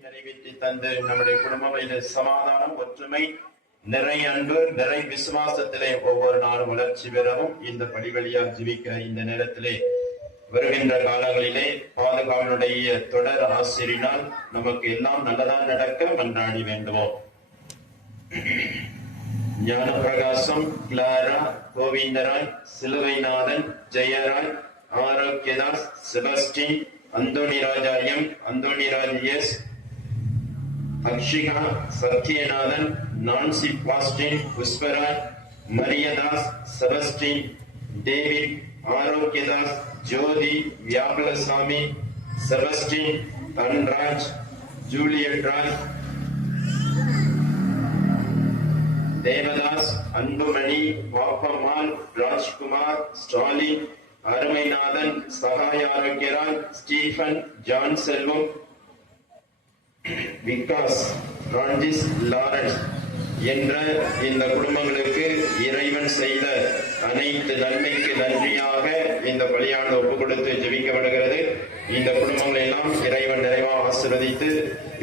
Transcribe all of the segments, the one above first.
நிறைவேற்றி தந்து நம்முடைய குடும்பங்களில் சமாதானம், ஒற்றுமை, நிறை அன்பு, நிறை விசுவாசத்திலே ஒவ்வொரு நாளும் வளர்ச்சி பெறவும் இந்த படிவழியால் ஜீவிக்க இந்த நேரத்திலே வருகின்ற காலங்களிலே பாதுகாவலுடைய தொடர் ஆசிரியினால் நமக்கு எல்லாம் நல்லதாக நடக்க மன்றாடி வேண்டுவோம். Gnana Prakasam, Clara, Govindarai, Siluvainathan, Jeyarai, Arokiyadas, Sebastian, Anthonyraja M, Anthonyraj S, Akshika, Sathyanathan, Nancy Bastin, Pushparai, Mariyadas, Sebastian, David, Arokiyadas, Jothi, Viyabalasamy, Sebastian, Dhanraj, Juliet Rai, Devadas, Anbumani, Pappammal, Rajkumar, Stalin, Arumainathan, Sagai Arokiyarai, Stephen, John Selvam, Vikas, Francis, Lawrence என்ற இந்த குடும்பங்களுக்கு இறைவன் செய்த அனைத்து நன்மைக்கு நன்றியாக இந்த பலியாண்டு ஒப்புக் கொடுத்து ஜெபிக்கப்படுகிறது. இந்த குடும்பங்கள் எல்லாம் இறைவன் நிறைவாக ஆசீர்வதித்து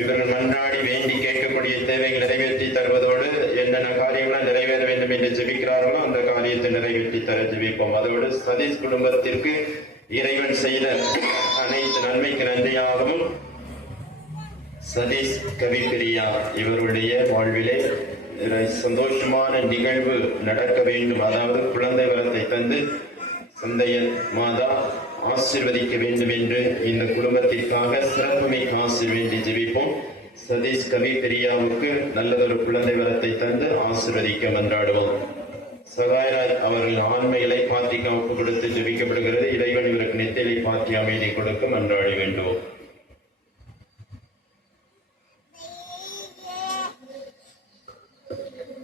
இவர்கள் மன்றாடி வேண்டி கேட்கக்கூடிய தேவைகள் நிறைவேற்றி தருவதோடு என்னென்ன காரியங்களாம் நிறைவேற வேண்டும் என்று ஜெபிக்கிறார்களோ அந்த காரியத்தை நிறைவேற்றி தர ஜெபிப்போம். அதோடு சதீஷ் குடும்பத்திற்கு இறைவன் செய்த அனைத்து நன்மைக்கு நன்றியாகவும் சதீஷ் கவிப்பிரியா இவருடைய வாழ்விலே சந்தோஷமான நிகழ்வு நடக்க வேண்டும், அதாவது குழந்தை வரத்தை தந்து சந்தைய மாதா ஆசீர்வதிக்க வேண்டும் என்று இந்த குடும்பத்திற்காக சிறப்புமிக்க ஆசீர் வேண்டி ஜெபிப்போம். சதீஷ் கவிப்பிரியாவுக்கு நல்லதொரு குழந்தை வரத்தை தந்து ஆசீர்வதிக்க மன்றாடுவோம். சகாயராஜ் அவர்கள் ஆண்மைகளை பாத்திக்க ஒப்பு கொடுத்து ஜெபிக்கப்படுகிறது. இறைவன் இவருக்கு நெத்திலை பாத்தி அமைதி கொடுக்க மன்றாடி வேண்டுவோம்.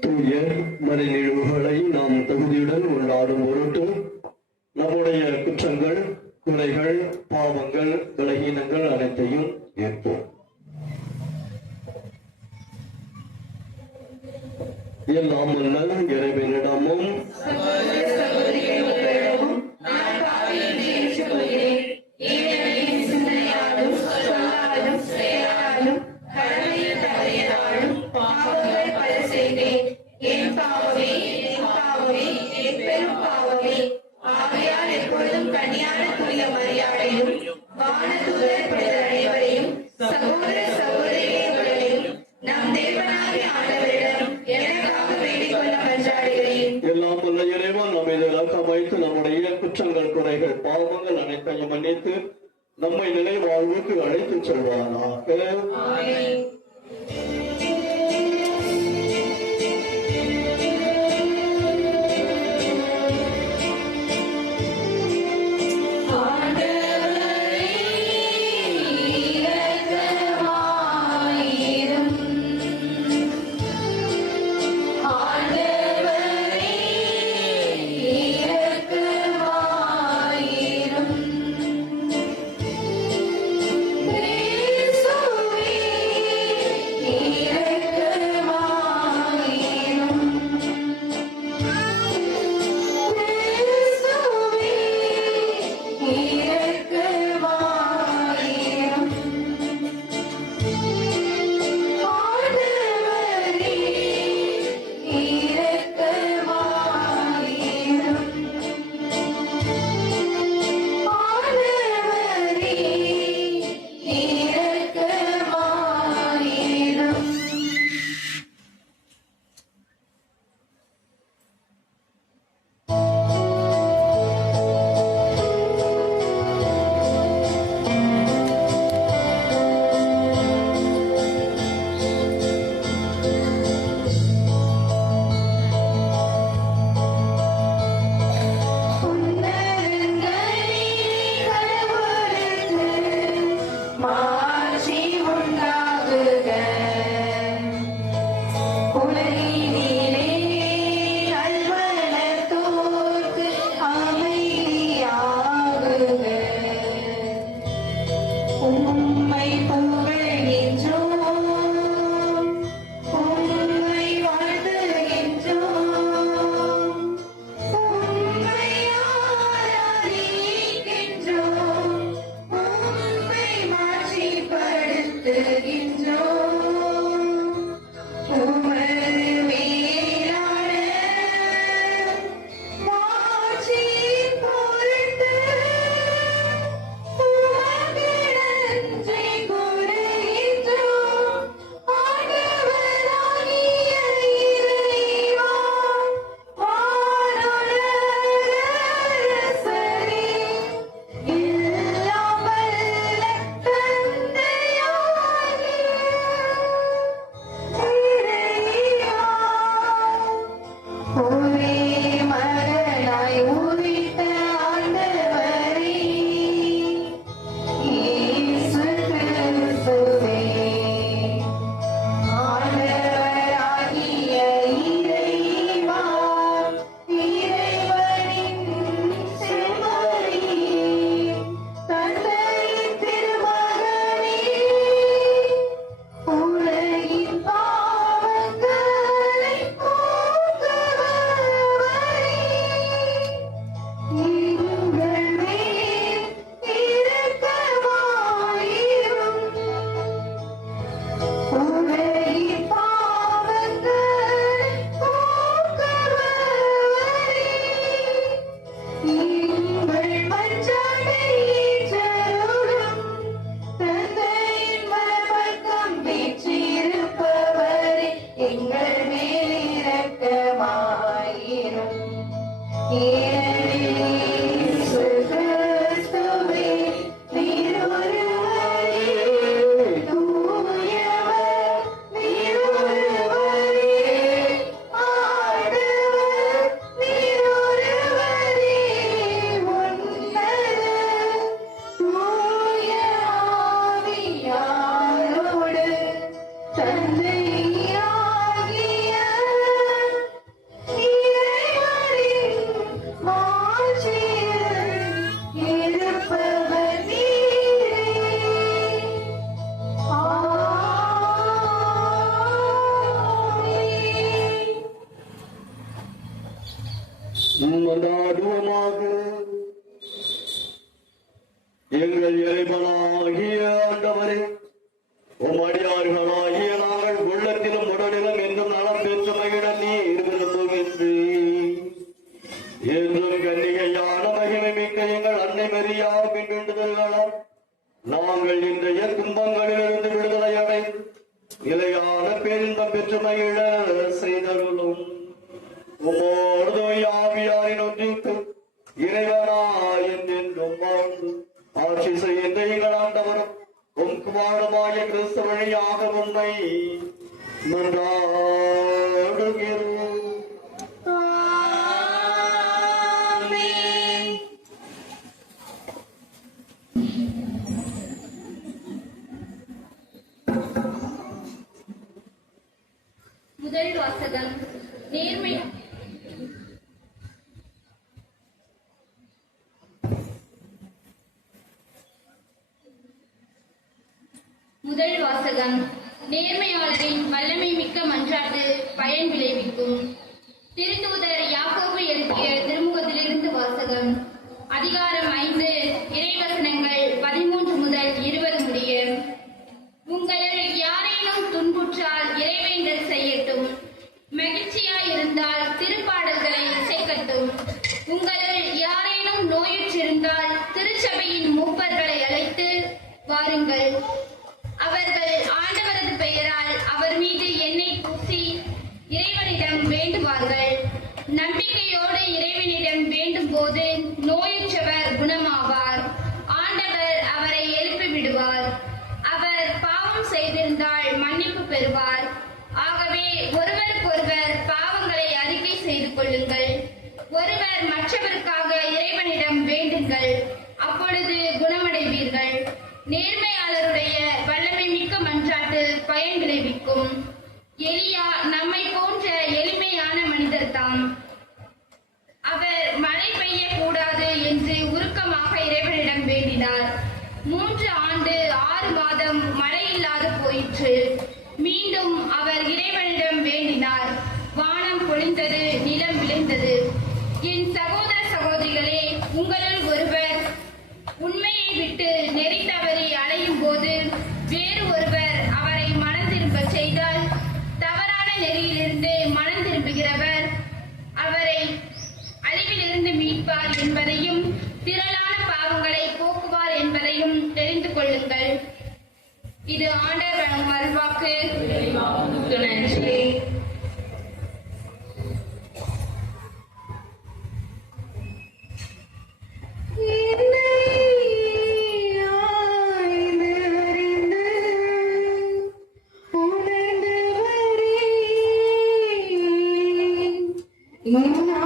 தூய மறை நிகழ்வுகளை நாம் தகுதியுடன் கொண்டாடும் பொருட்டு நம்முடைய குற்றங்கள், குறைகள், பாவங்கள், பலகீனங்கள் அனைத்தையும் ஏற்போம். எல்லாம் வல்ல இறைவனிடமும் நம்முடைய குற்றங்கள், குறைகள், பாவங்கள் அனைத்தையும் மன்னித்து நம்மை நிலை வாழ்வுக்கு அழைத்துச் செல்வானாக. Praise உம் அடியார்களாகிய நாங்கள் உள்ளத்திலும் உடலிலும் என்றும் நலம் பெற்று மகிழ நீர் விரும்புகின்றீர். என்றும் கன்னிகையான மகிமை மிக்க எங்கள் அன்னை மரியாவின் வேண்டுதல்களால் நாங்கள் இன்றைய துன்பங்களிலிருந்து விடுதலை அடைந்து நிலையான பேரின்பம் பெற்று மகிழ செய்தருளும். உமோடு ஆவியாரின் ஒன்றித்து இறைவனாய் என்றென்றும் வாழ்ந்து ஆட்சி செய்கின்ற எங்கள் ஆண்டவரும் உம் குமாரமாய கிறிஸ்து வழியாக உம்மை மன்றாடுகிறோம். முதல் வாசகம். நேர்மையாளரின் வல்லமை மிக்க மன்றாட்டு பயன் விளைவிக்கும். திருத்தூதர் யாக்கோபு எழுதிய திருமுகத்திலிருந்து வாசகம். அதிகாரம் 5, இறைவசனங்கள் 13 முதல் 20 முடிய. உங்களில் யாரேனும் துன்புற்றால் இறைவேண்டல் செய்யட்டும். மகிழ்ச்சியாயிருந்தால் திருப்பாடல்களை இசைக்கட்டும். உங்களில் யாரேனும் நோயுற்றிருந்தால் திருச்சபையின் மூப்பர்களை அழைத்து வாருங்கள். அவர்கள் ஆண்டவரது பெயரால் அவர் மீது எண்ணெய் பூசி இறைவனிடம் வேண்டுவார்கள். நம்பிக்கையோடு இறைவனிடம் வேண்டும் போது நோயுற்றவர் குணமாவார். ஆண்டவர் அவரை எழுப்பி விடுவார். அவர் பாவம் செய்திருந்தால் மன்னிப்பு பெறுவார். ஆகவே ஒருவருக்கொருவர் பாவங்களை அறிக்கை செய்து கொள்ளுங்கள். ஒருவர் மற்றவருக்காக இறைவனிடம் வேண்டுங்கள். அப்பொழுது குணமடைவீர்கள். நேர்மையாளருடைய வல்லமை மிக்க மன்றாட்டு பயன் விளைவிக்கும். எலியா நம்மை போன்ற எளிமையான மனிதர் தாம். அவர் மழை பெய்யக்கூடாது என்று உருக்கமாக இறைவனிடம் வேண்டினார். 3 ஆண்டு 6 மாதம் மழை இல்லாது போயிற்று. மீண்டும் அவர் இறைவனிடம் வேண்டினார். வானம் பொழிந்தது, நிலம் விளைந்தது. என் சகோதர சகோதரிகளே, உங்களில் ஒருவர் உண்மையை விட்டு நெறி தவறி அலையும் போது வேறு ஒருவர் அவரை மனம் திரும்ப செய்தால், தவறான நெறியிலிருந்து மனம் திரும்புகிறவர் அவரை அழிவிலிருந்து மீட்பார் என்பதையும் திரளான பாவங்களை போக்குவார் என்பதையும் தெரிந்து கொள்ளுங்கள். இது ஆண்டவர் அருள்வாக்கு. நன்றி. எழுவரும்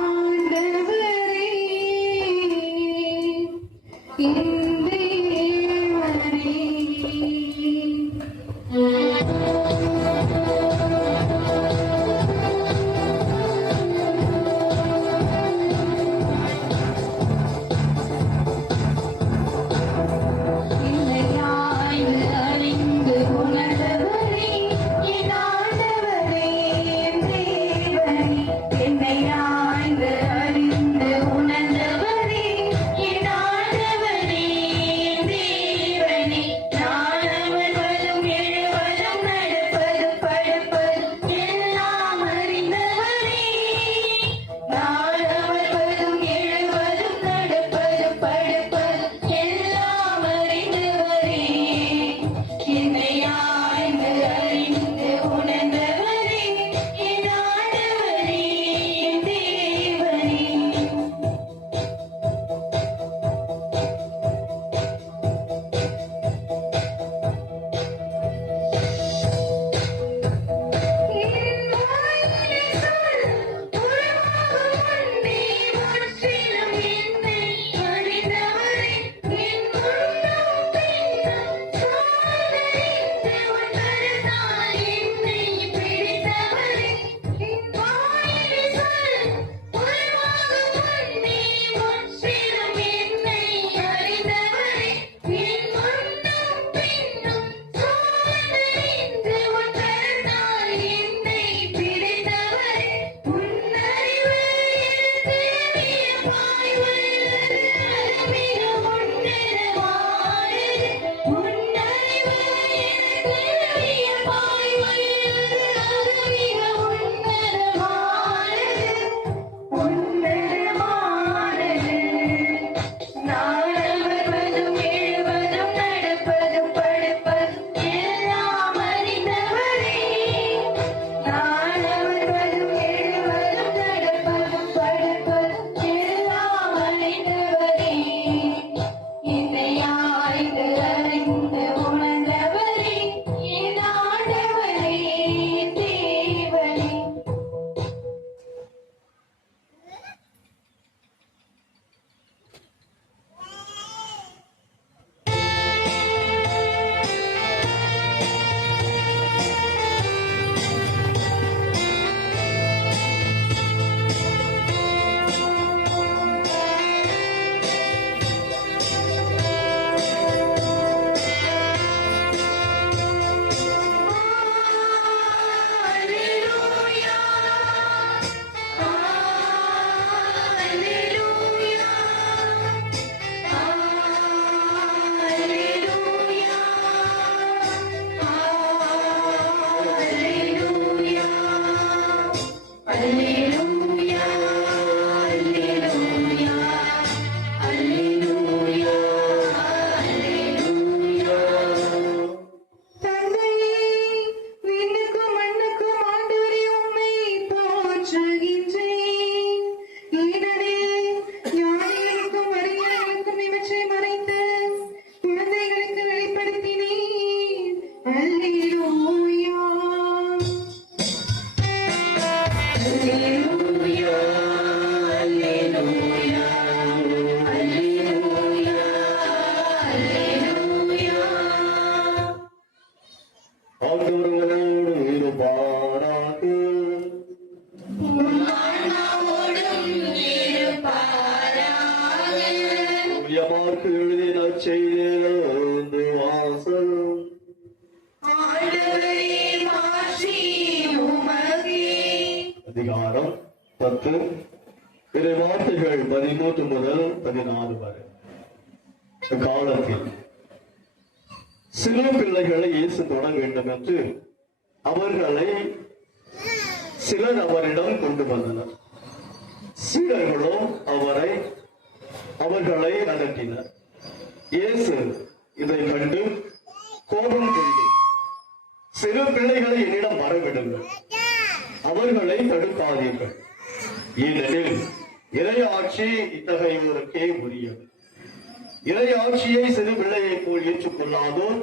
அல்லேலூயா அல்லேலூயா அல்லேலூயா அல்லேலூயா அல்லேலூயா. ஆண்டவர்களோடு இருப்பாராக. ஆன்மாவோடும் இருப்பாராக. மார்க்கு எழுதிய நற்செய்தியிலிருந்து வாசகம். ஆண்டவரே மாற்றி உமக்கே. அதிகாரம் 10 இறை வார்த்தைகள் 13 முதல் 16 வரை. காலத்தில் சிறு பிள்ளைகளை இயேசு தொட வேண்டும் என்று அவர்களை சிலர் அவரிடம் கொண்டு வந்தனர். சீடர்களும் அவர்களை அதட்டினர். இயேசு இதை கண்டு கோபம் கொண்டு, சிறு பிள்ளைகளை என்னிடம் வரவிடுங்கள், அவர்களை தடுக்காதீர்கள், ஏனெனில் இறையாட்சி இத்தகையோருக்கே உரியது. இறையாட்சியை சிறு பிள்ளையை போல் ஏற்றுக்கொள்ளாதோர்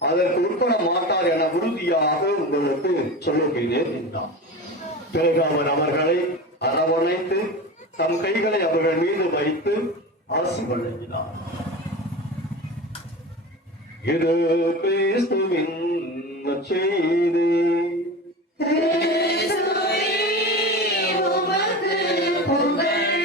அதற்கு உட்பட மாட்டார் என உறுதியாக உங்களுக்கு சொல்லுகிறேன் என்றார். பிறகு அவர் அவர்களை அரவணைத்து தம் கைகளை அவர்கள் மீது வைத்து ஆசி வழங்கினார். இது கிறிஸ்துவின் நற்செய்தி. கிறிஸ்துவே உமக்கு புகழ்.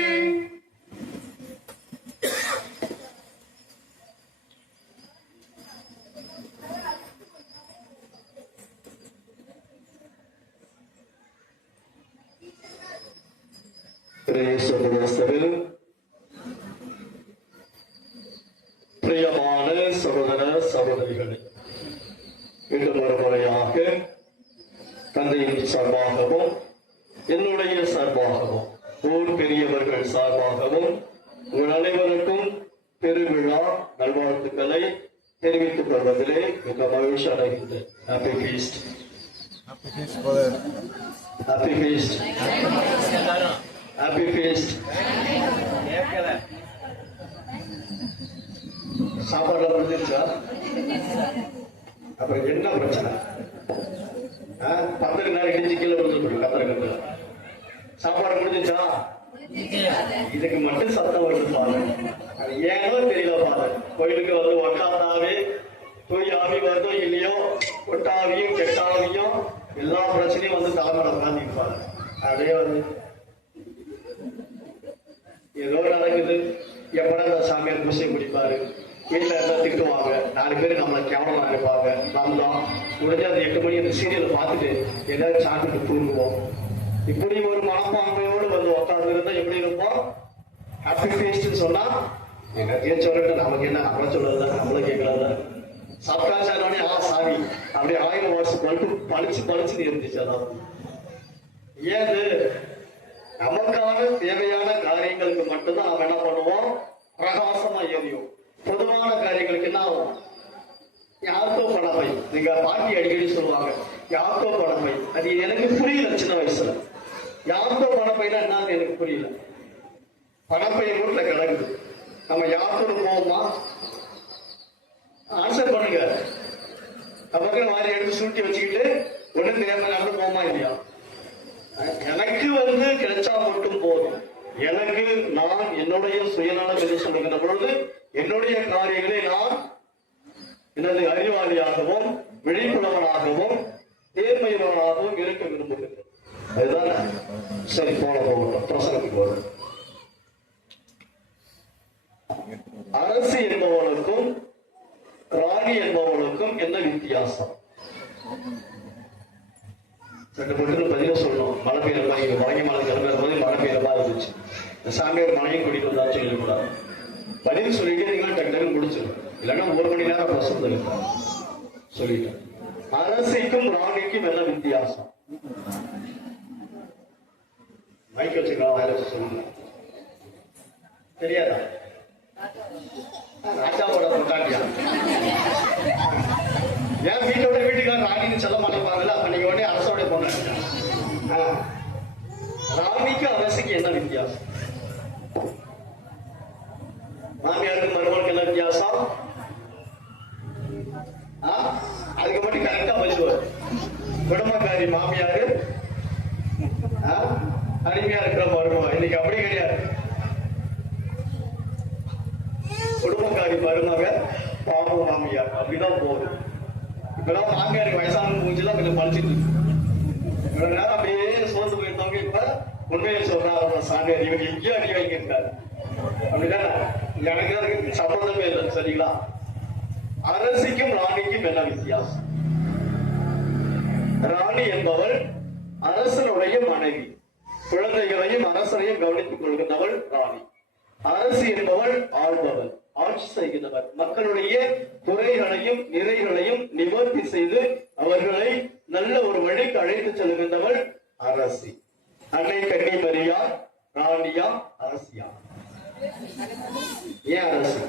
சகோதரர், பிரியமான சகோதர சகோதரிகளே, மீண்டும் ஒரு முறையாக தந்தையின் சார்பாகவும் என்னுடைய சார்பாகவும் ஊர் பெரியவர்கள் சார்பாகவும் உங்கள் அனைவருக்கும் பெருவிழா நல்வாழ்த்துக்களை தெரிவித்துக் கொள்வதிலே மிக மகிழ்ச்சி அடைகின்றேன். Happy feast. Happy feast. Happy feast. சாப்பாடு முடிஞ்சிருச்சா? அப்புறம் என்ன பிரச்சனை? பந்தக்கு நேரம் இடிஞ்சு கீழே விழுந்துருக்கு கத்திரக்கத்துல. சாப்பாடு முடிஞ்சிச்சா? இதுக்கு மட்டும் சத்தம் வருது பாரு. அது ஏனோ தெரியல பாரு. கோயிலுக்கு வந்து ஒட்டாதாவே தூய் ஆவி வருதோ இல்லையோ, ஒட்டாவியும் கெட்டாவியும் எல்லா பிரச்சனையும் வந்து தலைமையில உட்காந்துப்பாரு. அப்படியே வந்து ஏதோ நடக்குது. எப்படா அந்த சாமியார் பூசை பிடிப்பாரு, வீட்டுல இருந்தா திட்டுவாங்க, 4 பேர் நம்மளை கேவலமா இருப்பாங்க. வந்தோம் முடிஞ்ச அந்த 8 மணி அந்த சீரியலை பார்த்துட்டு ஏதாவது சாப்பிட்டு தூங்குவோம். இப்படி ஒரு மனப்பான்மையோடு வந்து உட்கார்ந்து இருந்தா எப்படி இருப்போம்? ஹாப்பி ஃபீஸ்ட்னு சொன்னா என்னத்தையும் சொல்லிட்டு நமக்கு என்ன, நம்மள சொல்லல, நம்மள கேட்கல. சாப்பிட்டாச்சானே சாமி அப்படியே 1000 வருஷம் பழிச்சு இருந்துச்சு. அதான் ஏது நமக்கான தேவையான காரியங்களுக்கு மட்டும்தான் நாம என்ன பண்ணுவோம்? பிரகாசமா எரியும். பொதுவான காரியங்களுக்கு என்ன ஆகும்? யாருக்கோ பணப்பை. நீங்க பாட்டி அடிக்கடி சொல்லுவாங்க யாருக்கோ பணப்பை. அது எனக்கு புரியல சின்ன வயசுல. யாருக்கோ பணப்பைனா என்னன்னு எனக்கு புரியல. பணப்பை வீட்டுல கிடக்குது, நம்ம யாருக்கோடு போவோமா? ஆன்சர் பண்ணுங்க. நமக்கு மாதிரி எடுத்து சுருட்டி வச்சுக்கிட்டு ஒண்ணு தெரியாம நடந்து போமா இல்லையா? எனக்கு வந்து கிடைச்சா மட்டும் போதும். எனக்கு நான் என்னுடைய சுயநலம் என்று சொல்லுகின்ற பொழுது என்னுடைய காரியங்களை நான் எனது அறிவாளியாகவும் விழிப்புணர்வனாகவும் நேர்மையுள்ளவனாகவும் இருக்க விரும்புகிறேன். அதுதான் சரி. போகட்டும், பிரசனத்துக்கு வரும். அரசு என்பவனுக்கும் ராணி என்பவனுக்கும் என்ன வித்தியாசம்? ரெண்டு பேருக்கு பதில சொல்லணும். மழை பெய்யறப்பா, இங்க மழை கிளம்புற போது மழை பெய்யறப்பா இருந்துச்சு. சாமியார் மழையும் கூட்டிட்டு வந்தா சொல்லிடக்கூடாது. பதில் சொல்லிட்டு நீங்க டக்கு முடிச்சிடும். இல்லைன்னா 1 மணி நேரம் பிரசனம் இருக்கும். சொல்லிட்டேன். அரசிக்கும் ராணிக்கும் என்ன வித்தியாசம்? மைக் வச்சுக்கலாம், வாயில வச்சு சொல்லுங்க. தெரியாதா? ராஜாவோட பொட்டாட்டியா? ஏன் வீட்டோட வீட்டுக்கார ராணின்னு சொல்ல மாட்டேங்கிறாங்கல்ல? அப்ப நீங்க உடனே அரசோட பொண்ணு. ராணிக்கு அரசுக்கு என்ன வித்தியாசம்? மாமியாருக்கு மருமகளுக்கு என்ன வித்தியாசம்? அதுக்கு மட்டும் கரெக்டா பதிலுவார். குடும்பக்காரி மாமியாரு அருமையா இருக்கிற மருமக. இன்னைக்கு அப்படி கிடையாது. குடும்பக்காரி மருமக பாவ மாமியார் அப்படிதான் போகுது. இப்பெல்லாம் மாமியாருக்கு வயசான மூஞ்சிலாம் கொஞ்சம் பழிச்சிட்டு இருக்கு. இவ்வளவு நேரம் அப்படியே சோர்ந்து போயிருந்தவங்க இப்ப உண்மையை சொல்றாங்க. சாமியார் இவங்க எங்கேயோ அடி வாங்கியிருக்காரு அப்படின்னா எனக்கு அதுக்கு சம்பந்தமே இல்லை. சரிங்களா? அரசிக்கும் ராணிக்கும் என்ன வித்தியாசம்? ராணி என்பவள் அரசனுடைய மனைவி. குழந்தைகளையும் அரசனையும் கவனித்துக் கொள்கின்றவள் ராணி. அரசி என்பவள் ஆள்பவள், ஆட்சி செய்கின்றவர். மக்களுடைய குறைகளையும் நிறைகளையும் நிவர்த்தி செய்து அவர்களை நல்ல ஒரு வழிக்கு அழைத்து செல்கின்றவள் அரசி. அன்னை கன்னி மரியா ராணியா அரசியா? ஏன் அரசி?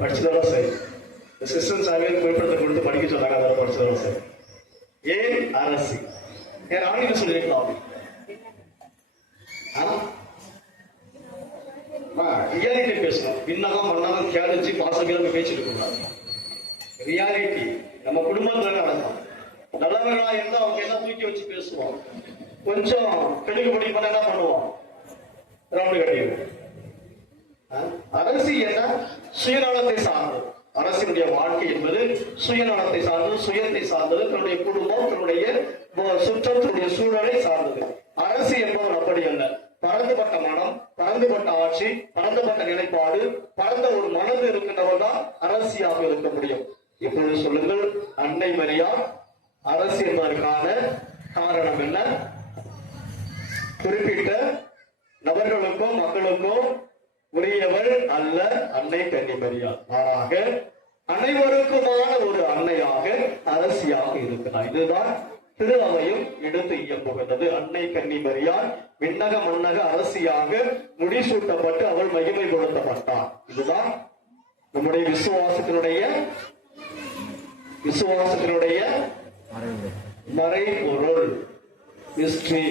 படிச்சதோட சரி. சிஸ்டம் சாமியார் குறிப்பிடத்தை கொடுத்து படிக்க சொன்னாங்க. அதோட படிச்சதோட சரி. ஏன் அரசி? ஏன் ராணின்னு சொல்லியிருக்கலாம்? ரியாலிட்டி பேசணும். பின்னகம் மன்னகம் தியானிச்சு பாசங்களும் பேசிட்டு கூடாது. ரியாலிட்டி நம்ம குடும்பத்துல நடக்கும். நல்லவர்களா இருந்தா அவங்க எல்லாம் தூக்கி வச்சு பேசுவோம். கொஞ்சம் கெடுக்குபடி பண்ண என்ன பண்ணுவோம்? ரவுண்டு கட்டிடுவோம். அரசி என்ன? சுயநலத்தை சார்ந்தது. அரசினுடைய வாழ்க்கை என்பது சுயநலத்தை சார்ந்தது, சுயத்தை சார்ந்தது, தன்னுடைய குடும்பம், தன்னுடைய சுற்றம், தன்னுடைய சூழலை சார்ந்தது. அரசி என்பவன் அப்படி அல்ல. பரந்துபட்ட மனம், பரந்துபட்ட ஆட்சி, பரந்துபட்ட நிலைப்பாடு, பரந்த ஒரு மனது இருக்கின்றவன் தான் அரசியாக இருக்க முடியும். இப்பொழுது சொல்லுங்கள், அன்னை மரியா அரசி என்பதற்கான காரணம் என்ன? குறிப்பிட்ட நபர்களுக்கோ மக்களுக்கோ உரியவள் அல்ல அன்னை கன்னி மரியா. மாறாக அனைவருக்குமான ஒரு அன்னையாக அரசியாக இருக்கிறார். இதுதான் திரு அவையும் எடுத்து இயம்புகின்றது. அன்னை கன்னி மரியாள் விண்ணக மன்னக அரசியாக முடிசூட்டப்பட்டு அவள் மகிமைப்படுத்தப்பட்டார். இதுதான் நம்முடைய விசுவாசத்தினுடைய மறைபொருள், ஹிஸ்டரி.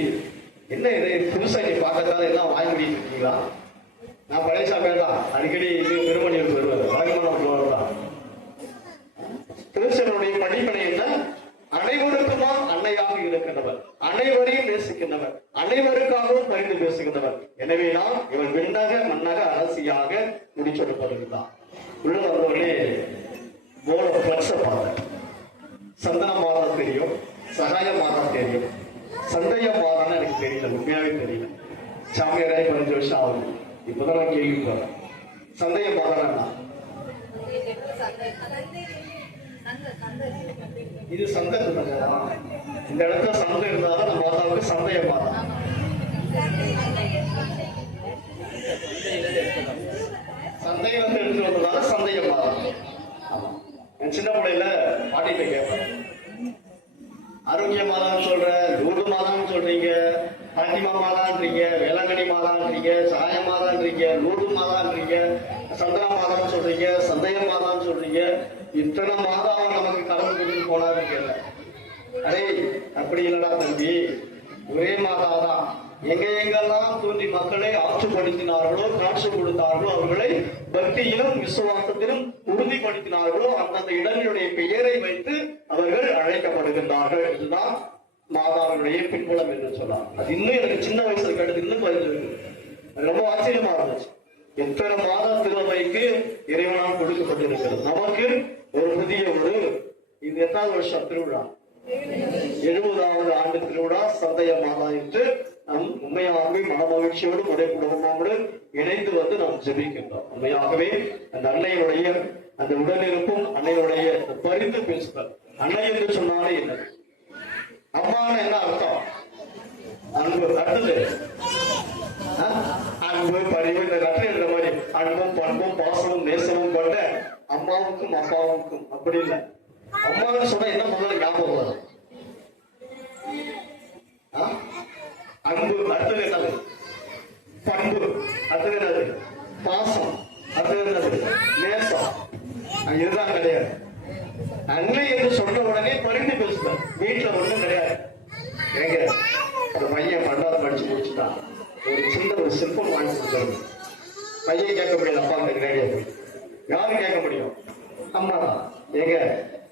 என்ன இது புதுசா நீ பார்க்கறதால எல்லாம் வாங்கி முடிட்டு இருக்கீங்களா? நான் பழனிசாமி தான் அடிக்கடி இது பெருமணியில் வருவார். வாங்கிமணம் தான். திருச்சனுடைய படிப்பனை என்ன? அனைவருக்குமா அன்னையாக இருக்கின்றவர், அனைவரையும் நேசிக்கின்றவர், அனைவருக்காகவும் பரிந்து பேசுகின்றவர். எனவே தான் இவர் விண்ணக மன்னக அரசியாக முடிச்செடுப்பதுதான். உள்ள வந்தவர்களே போல பிளக்ஸ பாருங்க. சந்தன மாதம் தெரியும், சகாய மாதம் தெரியும், சந்தைய மாதம்னு எனக்கு தெரியல, உண்மையாவே தெரியல. சாமியாராய் 15 வருஷம் ஆகுது. இப்பதான் நான் கேள்விப்படுறேன். சந்தைய மாதம் இது சந்தை. இந்த இடத்துல சந்தை இருந்தாலும் நம்ம மாதாவுக்கு சந்தைய மாதம். சந்தையில இருந்து எடுத்து வந்ததால சந்தைய மாதம். என் சின்ன பிள்ளையில பாட்டிட்ட கேட்பேன், ஆரோக்கிய மாதான்னு சொல்ற, லூடு மாதான்னு சொல்றீங்க, பாட்டிமா மாதான்றீங்க, வேளாங்கண்ணி மாதான்றீங்க, சாய மாதான்றீங்க, லூடு மாதான்றீங்க, சந்தன மாதான்னு சொல்றீங்க, சந்தைய மாதான்னு சொல்றீங்க. இத்தனை மாதாவை நமக்கு கடந்து கொடுத்து போனாரு கேட்க. அரே அப்படி இல்லடா தம்பி, ஒரே மாதாதான். எங்கெல்லாம் தோன்றி மக்களை ஆற்றுப்படுத்தினார்களோ, காட்சி கொடுத்தார்களோ, அவர்களை பக்தியிலும் விசுவாசத்திலும் உறுதிப்படுத்தினார்களோ அந்தந்த இடங்களுடைய பெயரை வைத்து அவர்கள் அழைக்கப்படுகின்றார்கள். இதுதான் மாதாவினுடைய பின்புலம் என்று சொல்லலாம். அது இன்னும் எனக்கு சின்ன வயசுல கேட்டது இன்னும் பதிலிருக்கு. அது ரொம்ப ஆச்சரியமா இருந்துச்சு. எத்தனை மாத திருவைக்கு இறைவனால் கொடுக்கப்பட்டிருக்கிறது. நமக்கு ஒரு புதிய ஒரு இது எட்டாவது வருஷம் திருவிழா, 70வது ஆண்டு திருவிழா சந்தைய மாதா என்று நம் உண்மையாகவே மனமகிழ்ச்சியோடு ஒரே குடும்பமோடு இணைந்து வந்து நாம் ஜெபிக்கின்றோம். உண்மையாகவே அந்த அன்னையுடைய அந்த உடனிருப்பும், அன்னையுடைய பரிந்து பேசுதல். அன்னை என்று சொன்னாலே என்ன? அம்மான என்ன அர்த்தம்? அன்பு. அடுத்தது அன்பு, பரிவு. இந்த ரத்ன என்ற மாதிரி அன்பும் பண்பும் பாசமும் நேசமும் கொண்ட அம்மாவுக்கும் அப்பாவுக்கும். அப்படி இல்லை. அம்மான்னு சொன்னா என்ன முதல்ல ஞாபகம் வரும்? அன்பு. அடுத்தது என்னது? பண்பு. அடுத்தது என்னது? பாசம். அடுத்தது என்னது? நேசம். இதுதான் கிடையாது. அன்னை என்று சொன்ன உடனே பரிந்து பேசுவேன். வீட்டுல ஒண்ணும் கிடையாது. ஏங்க அந்த பையன் 12வது படிச்சு முடிச்சுட்டான், ஒரு சின்ன ஒரு சிற்பம் வாங்கி கொடுத்தாரு. பையன் கேட்க முடியாது, அப்பா அந்த ரேடியோ போய் யாரும் கேட்க முடியும்? அம்மா தான். ஏங்க ஏங்க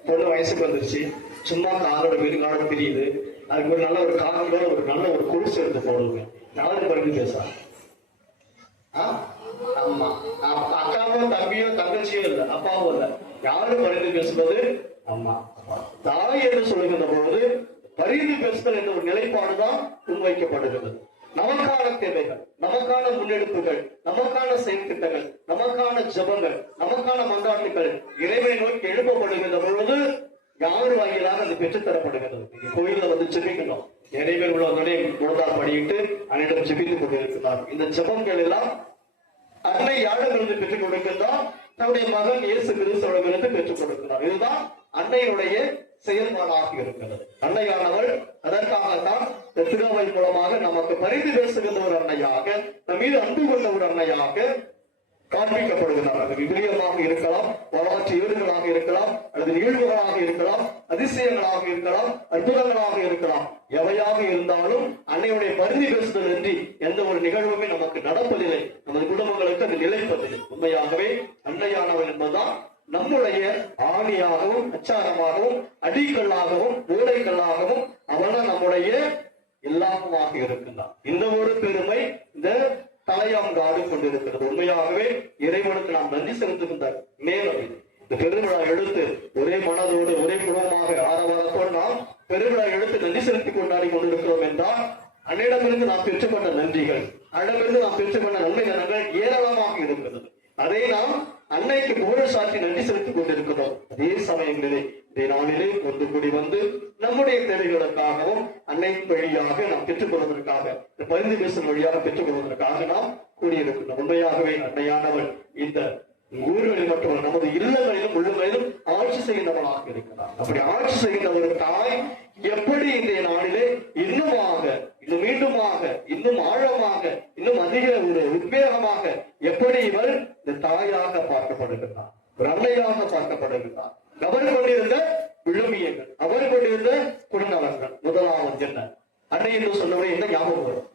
பொண்ணு வயசுக்கு வந்துருச்சு, சும்மா காலோட வெறுங்காலோட தெரியுது, அதுக்கு ஒரு நல்ல ஒரு காலோட ஒரு நல்ல ஒரு கொலுசு எடுத்து போடுங்க. யாரு பறிந்து பேசா? ஆமா, அக்காவோ தம்பியோ தங்கச்சியோ இல்ல, அப்பாவோ இல்ல, யாரு பறிந்து பேசுவது? அம்மா அப்பா. தாய் என்று சொல்லுகின்ற பொழுது பரிந்து பேசுதல் என்ற ஒரு நிலைப்பாடுதான் முன்வைக்கப்படுகிறது. நமக்கான தேவைகள், நமக்கான முன்னெடுப்புகள், நமக்கான செயல்திட்டங்கள், நமக்கான ஜபங்கள், நமக்கான மன்றாட்டுகள் இறைவனை நோக்கி எழுப்பப்படுகின்ற பொழுது யாரு வாயிலாக அது பெற்றுத்தரப்படுகிறது. கோயில வந்து ஜெபிக்கணும், இறைவன் உள்ளவர்களே முழந்தால் படியிட்டு அன்னிடம் ஜெபித்துக் கொண்டிருக்கிறார். இந்த ஜபங்கள் எல்லாம் அன்னை யாரிடமிருந்து பெற்றுக் கொடுக்கின்றார்? தன்னுடைய மகன் இயேசு கிறிஸ்துவிடமிருந்து பெற்றுக் கொடுக்கிறார். இதுதான் அன்னையுடைய செயல்பாடாக இருக்கிறது. அன்னையானவள் அதற்காகத்தான் திருவை மூலமாக நமக்கு பரிந்து பேசுகின்ற ஒரு அன்னையாக, நம் மீது அன்பு கொண்ட ஒரு அன்னையாக காண்பிக்கப்படுகிறார். அது விவிலியமாக இருக்கலாம், வரலாற்று ஏடுகளாக இருக்கலாம், அல்லது நிகழ்வுகளாக இருக்கலாம், அதிசயங்களாக இருக்கலாம், அற்புதங்களாக இருக்கலாம். எவையாக இருந்தாலும் அன்னையுடைய பரிந்து பேசுதல் இன்றி எந்த ஒரு நிகழ்வுமே நமக்கு நடப்பதில்லை, நமது குடும்பங்களுக்கு அது நிலைப்பதில்லை. உண்மையாகவே அன்னையானவள் என்பதுதான் நம்முடைய ஆணியாகவும் அச்சாரமாகவும் அடிக்கல்லாகவும் மூளைக்கல்லாகவும் அவன நம்முடைய எல்லாமுமாக இருக்கின்றான். இந்த ஒரு பெருமை இந்த தாயாம் ஆடு கொண்டிருக்கிறது. உண்மையாகவே இறைவனுக்கு நாம் நன்றி செலுத்துகின்ற நேரம் இந்த பெருவிழா எடுத்து ஒரே மனதோடு ஒரே குடும்பமாக ஆரவாரத்தோடு நாம் பெருவிழா எடுத்து நன்றி செலுத்தி கொண்டாடி கொண்டிருக்கிறோம் என்றால் அன்னிடமிருந்து நாம் பெற்றுக்கொண்ட நன்றிகள், அன்னிடமிருந்து நாம் பெற்றுக்கொண்ட நன்மை நலன்கள் ஏராளமாக இருக்கிறது. அதை நாம் அன்னைக்கு புகழ் சாட்சி நன்றி செலுத்திக் கொண்டிருக்கிறோம். அதே சமயங்களிலே இதே நாளிலே ஒன்று கூடி வந்து நம்முடைய தேவைகளுக்காகவும் அன்னை வழியாக நாம் பெற்றுக் கொள்வதற்காக, பரிந்து பேசும் வழியாக பெற்றுக் கொள்வதற்காக நாம் கூடியிருக்கிறோம். உண்மையாகவே அன்னையானவள் இந்த ஊர்களில் மட்டும் நமது இல்லங்களிலும் உள்ளங்களிலும் ஆட்சி செய்கின்றவளாக இருக்கிறார். அப்படி ஆட்சி செய்கின்ற ஒரு தாய் எப்படி இன்றைய நாளிலே இன்னுமாக, இன்னும் மீண்டுமாக, இன்னும் ஆழமாக, இன்னும் அதிக ஒரு உத்வேகமாக எப்படி இவள் இந்த தாயாக பார்க்கப்படுகிறார், ஒரு அன்னையாக பார்க்கப்படுகிறார். அவர் கொண்டிருந்த விழுமியங்கள், அவர் கொண்டிருந்த குணநலன்கள். முதலாவது என்ன? அன்னை என்று சொன்னவரை என்ன ஞாபகம் வரும்?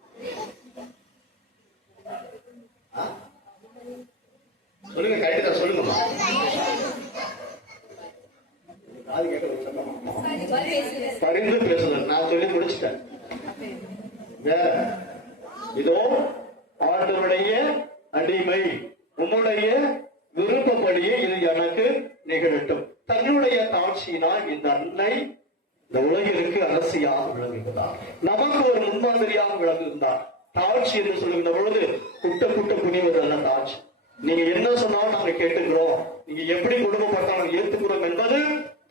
சொல்லுங்க, கரெக்டா சொல்லுங்க. பரிந்து பேசுதல் நான் சொல்லி முடிச்சிட்டேன். இதோ ஆண்டவருடைய அடிமை, உம்முடைய விருப்பப்படியே இது எனக்கு நிகழட்டும். தன்னுடைய தாட்சியினால் இந்த அன்னை இந்த உலகிற்கு அரசியாக விளங்குகிறார், நமக்கு ஒரு முன்மாதிரியாக விளங்குகிறார். தாட்சி என்று சொல்லுகின்ற பொழுது குட்ட குட்ட குனிவது அல்ல தாட்சி. நீங்க என்ன சொன்னாலும் நாங்க கேட்டுக்கிறோம், நீங்க எப்படி குடும்பப்பட்டாலும் ஏற்றுக்கிறோம் என்பது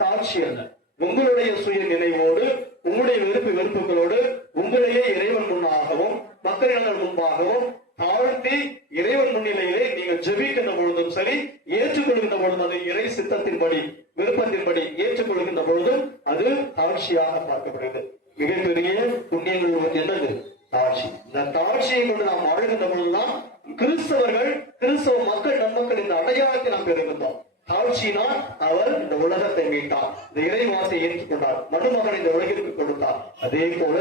தாட்சி அல்ல. உங்களுடைய சுய நினைவோடு, உங்களுடைய வெறுப்புகளோடு உங்களையே இறைவன் முன்னாகவும் மக்களிடங்கள் முன்பாகவும் தாழ்த்தி இறைவன் முன்னிலையிலே நீங்கள் ஜெபிக்கின்ற பொழுதும் சரி, ஏற்றுக்கொள்கின்ற பொழுதும் அது இறை சித்தத்தின்படி விருப்பத்தின்படி ஏற்றுக்கொள்கின்ற பொழுதும் அது தாட்சியாக பார்க்கப்படுகிறது. மிகப்பெரிய புண்ணியங்கள் என்னது? தாட்சி. இந்த தாட்சியை கொண்டு நாம் வாழ்கின்ற பொழுதுதான் கிறிஸ்தவர்கள், கிறிஸ்தவ மக்கள், நன்மக்கள் இந்த அடையாளத்தை நாம் பெறுகின்றோம். தாழ்ச்சியினால் அவர் இந்த உலகத்தை மீட்டார், இந்த இறைவாசை ஏற்றுக்கொண்டார், மருமகனை இந்த உலகிற்கு கொடுத்தார். அதே போல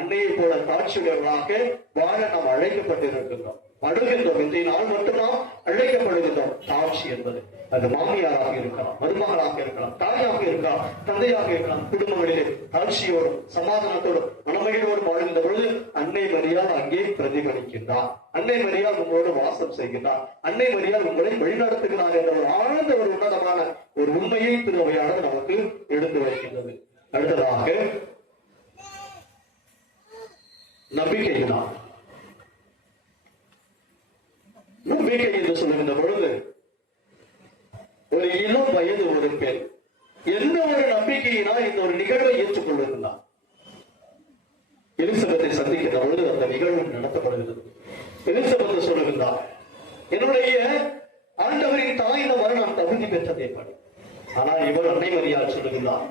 அன்னையை போல தாட்சியுடையவர்களாக வாழ நாம் அழைக்கப்பட்டிருக்கின்றோம், படுகின்றோம். இன்றைய நாள் மட்டும் நாம் அழைக்கப்படுகின்றோம். தாட்சி என்பது அது மாமியாராக இருக்கலாம், மருமகளாக இருக்கலாம், தாயாக இருக்கலாம், தந்தையாக இருக்கலாம். குடும்பங்களிலே தாட்சியோடும் சமாதானத்தோடும் மனமகிழ்வோடும் வாழ்கின்ற பொழுது அன்னை மரியாள் அங்கே பிரதிபலிக்கின்றார். அன்னை மரியாள் உங்களோடு வாசம் செய்கின்றார். அன்னை மரியாள் உங்களை வழிநடத்துகிறார் என்ற ஒரு ஆழ்ந்த ஒரு உன்னதமான ஒரு உண்மையை திருவையாளர் நமக்கு எடுத்து வைக்கின்றது. அடுத்ததாக நம்பிக்கைதான். நம்பிக்கை என்று சொல்லுகின்ற பொழுது ஒரு இளம் வயது ஒரு பெண் எந்த ஒரு நம்பிக்கையினால் இந்த ஒரு நிகழ்வை ஏற்றுக்கொள்ளுகிறார். எலிசபெத்தை சந்திக்கின்ற பொழுது அந்த நிகழ்வு நடத்தப்படுகிறது. எலிசபெத் சொல்லுகின்றார், என்னுடைய ஆண்டவரின் தாய் வர நான் தகுதி பெற்றதே படி. ஆனால் இவர் அன்னை மரியாள் சொல்லுகின்றார்,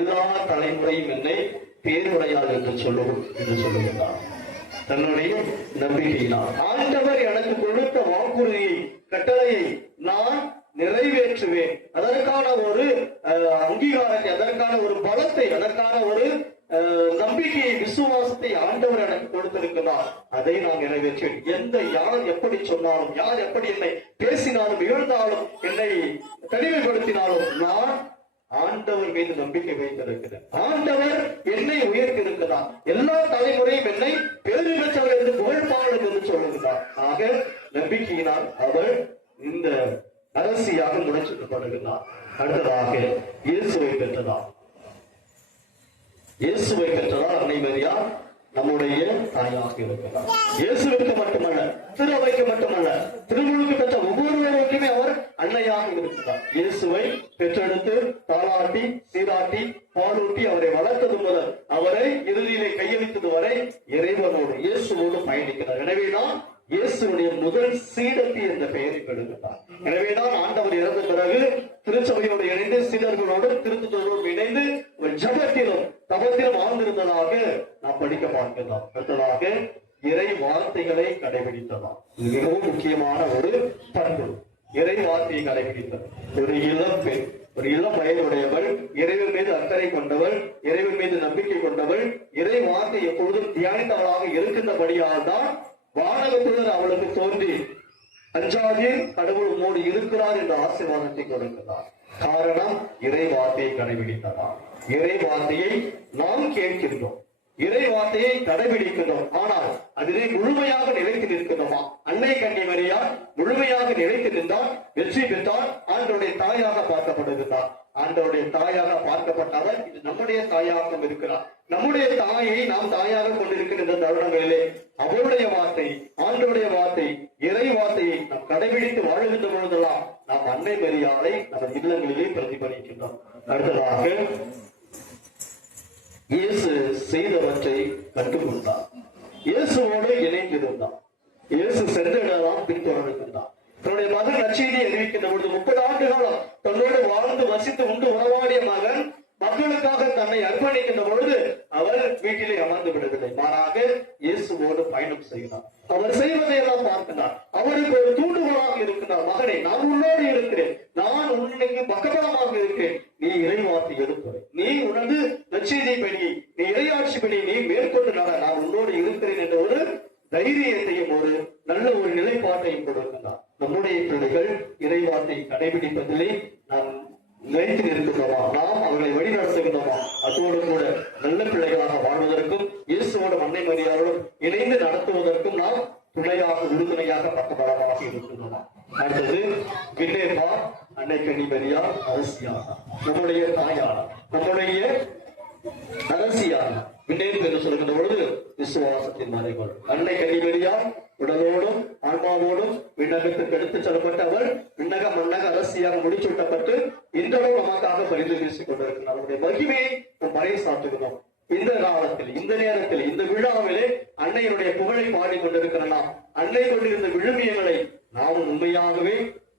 எல்லா தலைமுறையும் என்னை பேருடையாள் என்று சொல்லுகின்றார். தன்னுடைய நம்பிக்கையினால் ஆண்டவர் எனக்கு கொடுத்த வாக்குறுதியை, கட்டளையை நான் நிறைவேற்றுவேன், அதற்கான ஒரு அங்கீகாரத்தை, அதற்கான ஒரு பலத்தை, அதற்கான ஒரு நம்பிக்கையை, விசுவாசத்தை ஆண்டவர் எனக்கு கொடுத்திருக்கிறார். அதை நான் நிறைவேற்றுவேன். யார் எப்படி சொன்னாலும், யார் எப்படி என்னை பேசினாலும், இழந்தாலும், என்னை தனிமைப்படுத்தினாலும் நான் ஆண்டவர் மீது நம்பிக்கை வைத்திருக்கிறார். ஆண்டவர் என்னை உயர்த்தி இருக்கிறார். எல்லா தலைமுறையும் என்னை பேறு பெற்றவர் என்று புகழ்பாளர் என்று சொல்லுகிறார். ஆக நம்பிக்கையினால் அவள் இந்த அரசியாக முனைச்சுக்கப்படுகிறார். அடுத்ததாக இயேசுவை பெற்றதார். இயேசுவை பெற்றதால் அன்னை மரியா நம்முடைய தாயாக இருக்கிறார். இயேசுவுக்கு மட்டுமல்ல, திருவைக்கு மட்டுமல்ல, திருமுழுக்கு பெற்ற ஒவ்வொருவருக்குமே அவர் அன்னையாக இருக்கிறார். இயேசுவை பெற்றெடுத்து தாளாட்டி சீராட்டி பாலூட்டி அவரை வளர்த்தது முதல் அவரை இறுதியிலே கையளித்தது வரை இறைவனோடு இயேசுவோடு பயணிக்கிறார். எனவேதான் இயேசுடைய முதல் சீடத்தி என்ற பெயரை பெறுகிறார். எனவேதான் ஆண்டவர் இறந்த பிறகு திருச்சபையோடு இணைந்து சீடர்களோடு திருத்தத்தோடு இணைந்து ஒரு ஜபத்திலும் தபத்திலும் ஆழ்ந்திருந்ததாக நாம் படிக்க பார்க்கலாம். அடுத்ததாக இறை வார்த்தைகளை கடைபிடித்ததாம். இது மிகவும் முக்கியமான ஒரு பண்பு. இறை வார்த்தையை கடைபிடித்தது. ஒரு இளம் பெண், ஒரு இளம் வயதுடையவள், இறைவன் மீது அக்கறை கொண்டவள், இறைவன் மீது நம்பிக்கை கொண்டவள், இறை வார்த்தை எப்பொழுதும் தியானித்தவளாக இருக்கின்றபடியால் தான் வானகத்துடன் அவளுக்கு தோன்றி அஞ்சாதே கடவுள் உம்மோடு இருக்கிறார் என்ற ஆசீர்வாதத்தை கொடுக்கிறார். காரணம் இறை வார்த்தையை கடைபிடித்ததால். இறை வார்த்தையை நாம் கேட்கின்றோம், இறை வார்த்தையை கடைபிடிக்கிறோம். ஆனால் அதிலே முழுமையாக நிலைத்து நிற்கிறோமா? அன்னை கன்னி மரியாள் முழுமையாக நிலைத்து நின்றால் வெற்றி பெற்றால் ஆண்டவருடைய தாயாக பார்க்கப்படுகிறார். ஆண்டவருடைய தாயாக பார்க்கப்பட்டவர் இது நம்முடைய தாயாக இருக்கிறார். நம்முடைய தாயை நாம் தாயாக கொண்டிருக்கின்ற தருணங்களிலே அவருடைய வார்த்தை, ஆண்டவருடைய வார்த்தை, இறை வார்த்தையை நாம் கடைபிடித்து வாழுகின்ற பொழுதெல்லாம் நாம் அன்னை மரியாளை நமது இல்லங்களிலே பிரதிபலிக்கின்றோம். அடுத்ததாக இயேசு செய்தவற்றை கற்றுக்கொண்டார். இயேசுவோடு இணைந்திருந்தார். இயேசு சென்ற இடலாம் பின்தொடர்ந்திருந்தார். தன்னுடைய மகன் நற்செய்தியை அறிவிக்கின்ற பொழுது 30 ஆண்டு காலம் தன்னோடு வாழ்ந்து வசித்து உண்டு உறவாடிய மகன் மக்களுக்காக தன்னை அர்ப்பணிக்கின்ற பொழுது அவர் வீட்டிலே அமர்ந்து விடவில்லை. மாறாக இயேசுவோடு பயணம் செய்கிறார். அவர் செய்வதையெல்லாம் பார்க்கிறார். அவருக்கு ஒரு தூண்டுகோலாக இருக்கிறார். மகனே, நான் உன்னோடு இருக்கிறேன், நான் உன்னுக்கு பக்கபலமாக இருக்கிறேன், நீ இறைவார்த்தை எடுப்பது, நீ உனது நற்செய்தி பணியை, நீ இறையாட்சி பணியை நீ மேற்கொண்டு நட, நான் உன்னோடு இருக்கிறேன் என்ற ஒரு தைரியத்தையும் ஒரு நல்ல ஒரு நிலைப்பாட்டையும் கொடுக்கிறார். நம்முடைய பிள்ளைகள் இறைவார்த்தை கடைபிடிப்பதிலே நாம் நிலைத்து நிற்கின்றோமா? நாம் அவர்களை வழி நடத்துகின்றோமா? அதோடு கூட நல்ல பிள்ளைகளாக வாழ்வதற்கும் இயேசுவோட அன்னை மரியாதையோடும் இணைந்து நடத்துவதற்கும் நாம் துணையாக உறுதுணையாக பக்கபலமாக இருக்கின்றோமா? அடுத்தது வில்லேபா அன்னை கன்னி மரியாள் அரசியார், நம்முடைய தாயார், நம்முடைய அரசியார். விண்ணேற்பு என்று சொல்கின்ற பொழுது விசுவாசத்தின் மறைகள். அன்னை கன்னி மரியாள் உடலோடும் ஆன்மாவோடும் விண்ணகத்துக்கு எடுத்துச் செல்லப்பட்டு அவள் விண்ணக மன்னக அரசியாக முடிச்சூட்டப்பட்டு இன்றளவு நமக்காக பரிந்து பேசிக் கொண்டிருக்கிறார். அவருடைய மகிமையை நாம் மறை சாட்டுகிறோம். இந்த காலத்தில், இந்த நேரத்தில், இந்த விழாவிலே அன்னையினுடைய புகழை பாடிக்கொண்டிருக்கிற நாம் அன்னை கொண்டிருந்த விழுமியங்களை நாம் உண்மையாகவே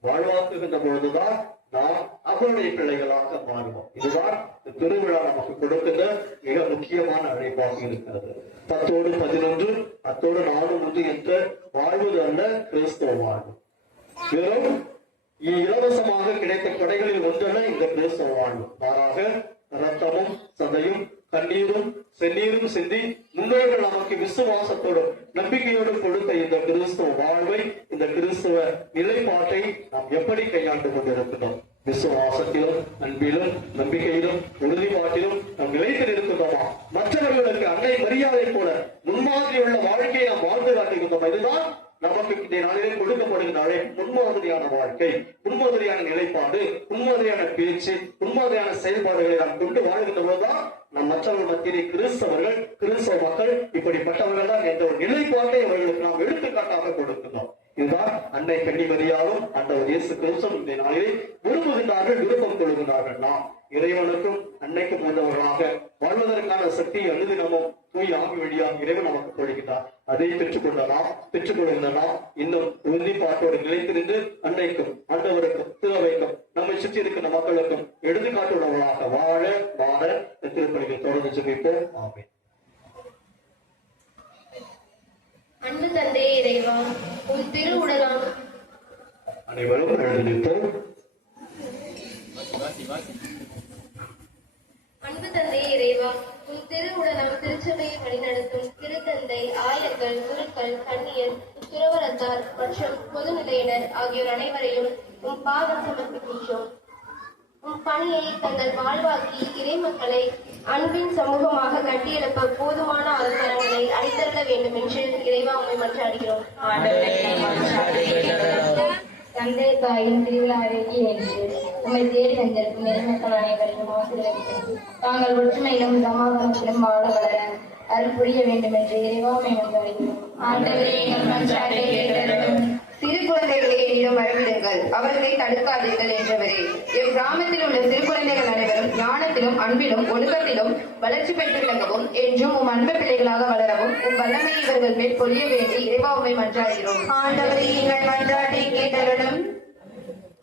வாழ்வாக்குகின்ற பொழுதுதான் நாம் அவருடைய பிள்ளைகளாக மாறுவோம். இதுதான் திருவிழா நமக்கு கொடுக்கின்ற மிக முக்கியமான அழைப்பாக இருக்கிறது. 10-11 10-4 என்ற வாழ்வது அல்ல கிறிஸ்தவ வாழ்வு. வெறும் இலவசமாக கிடைத்த கொடைகளில் ஒன்றல்ல இந்த கிறிஸ்தவ வாழ்வு. மாறாக ரத்தமும் சதையும் கண்ணீரும் செந்நீரும் சிந்தி முன்னோர்கள் நமக்கு விசுவாசத்தோடும் நம்பிக்கையோடும் கொடுத்த இந்த கிறிஸ்தவ வாழ்வை, இந்த கிறிஸ்தவ நிலைப்பாட்டை நாம் எப்படி கையாண்டு கொண்டிருக்கிறோம்? விசுவாசத்திலும் அன்பிலும் நம்பிக்கையிலும் உறுதிப்பாட்டிலும் நாம் நிலைத்து இருக்கிறோமா? மற்றவர்களுக்கு அன்னை மரியாதை போல முன்மாதிரி உள்ள வாழ்க்கையை நாம் வாழ்ந்து காட்டுகின்றோம். இதுதான் நமக்கு இந்த நாளிலே கொடுக்கப்படுகின்ற முன்மாதிரியான வாழ்க்கை, முன்மாதிரியான நிலைப்பாடு, முன்மாதிரியான பேச்சு, முன்மாதிரியான செயல்பாடுகளை நாம் கொண்டு வாழ்கின்ற போதுதான் நம் மற்றவர்கள் மத்தியிலே கிறிஸ்தவர்கள், கிறிஸ்தவ மக்கள் இப்படிப்பட்டவர்கள் தான் என்ற ஒரு நிலைப்பாட்டை அவர்களுக்கு நாம் எடுத்துக்காட்டாக கொடுக்கிறோம். இதுதான் அன்னை கன்னி மரியாளும் ஆண்டவர் இயேசு கிறிஸ்துவும் இந்த நாளிலே விரும்புகின்றார்கள், விருப்பம் கொள்கின்றார்கள். நாம் இறைவனுக்கும் அன்னைக்கும் போன்றவர்களாக வாழ்வதற்கான சக்தியை அனுதினமும் தூய் ஆகி வழியாக இறைவன் நமக்கு கொள்கின்றார். அதை பெற்றுக்கொள்கின்ற நாம் இன்னும் உறுதிப்பாட்டோடு நிலைத்திருந்து அன்னைக்கும் ஆண்டவருக்கும் திருவைக்கும் நம்மை சுற்றி இருக்கிற மக்களுக்கும் எடுத்துக்காட்டுள்ளவர்களாக வாழ திருப்பணிகள் தொடர்ந்து ஜெபிப்போம். ஆமென். அன்பு தந்தையே இறைவா, உன் திருவுடலாம் அனைவரும் எழுந்திருப்போம். அன்பு தந்தையே இறைவா, உன் திருவுடலாம் திருச்சபையை வழிநடத்தும் திருத்தந்தை, ஆயர்கள், குருக்கள், கன்னியர், துறவரத்தார் மற்றும் பொதுநிலையினர் ஆகியோர் அனைவரையும் உன் பாதம் சமர்ப்பிக்கின்றோம். உன் பணியை தங்கள் வாழ்வாக்கி இறைமக்களை அன்பின் சமூகமாக கட்டியெழுப்ப போதுமான ஆதாரங்களை அளித்தருள வேண்டும் என்று இறைவா உண்மை மன்றாடுகிறோம். தந்தை தாயின் திருவிழாவிற்கு என்று உண்மை தேடி வந்திருக்கும் இறைமக்கள் அனைவரையும் ஆசீர்வதிக்கிறேன். தாங்கள் ஒற்றுமையிலும் சமாதானத்திலும் வாழ வளர அருள் புரிய வேண்டும் என்று இறைவாமை மன்றாடுகிறோம். ஆண்டவரே, எங்கள் மன்றாட்டை கேட்டருளும். சிறு குழந்தைகளை என்னிடம் வரவிடுங்கள், அவர்களை தடுக்காதீர்கள் என்றவரே. கிராமத்தில் உள்ள சிறு குழந்தைகள் அனைவரும் ஞானத்திலும் அன்பிலும் ஒழுக்கத்திலும் வளர்ச்சி பெற்று விளங்கவும் என்றும் உம் அன்பு பிள்ளைகளாக வளரவும் உம் வல்லமை இவர்கள் மேல் பொழிய வேண்டி இறைவா உம்மை மன்றாடுகிறோம். ஆண்டவரே, எங்கள் மன்றாட்டை கேட்டருளும்.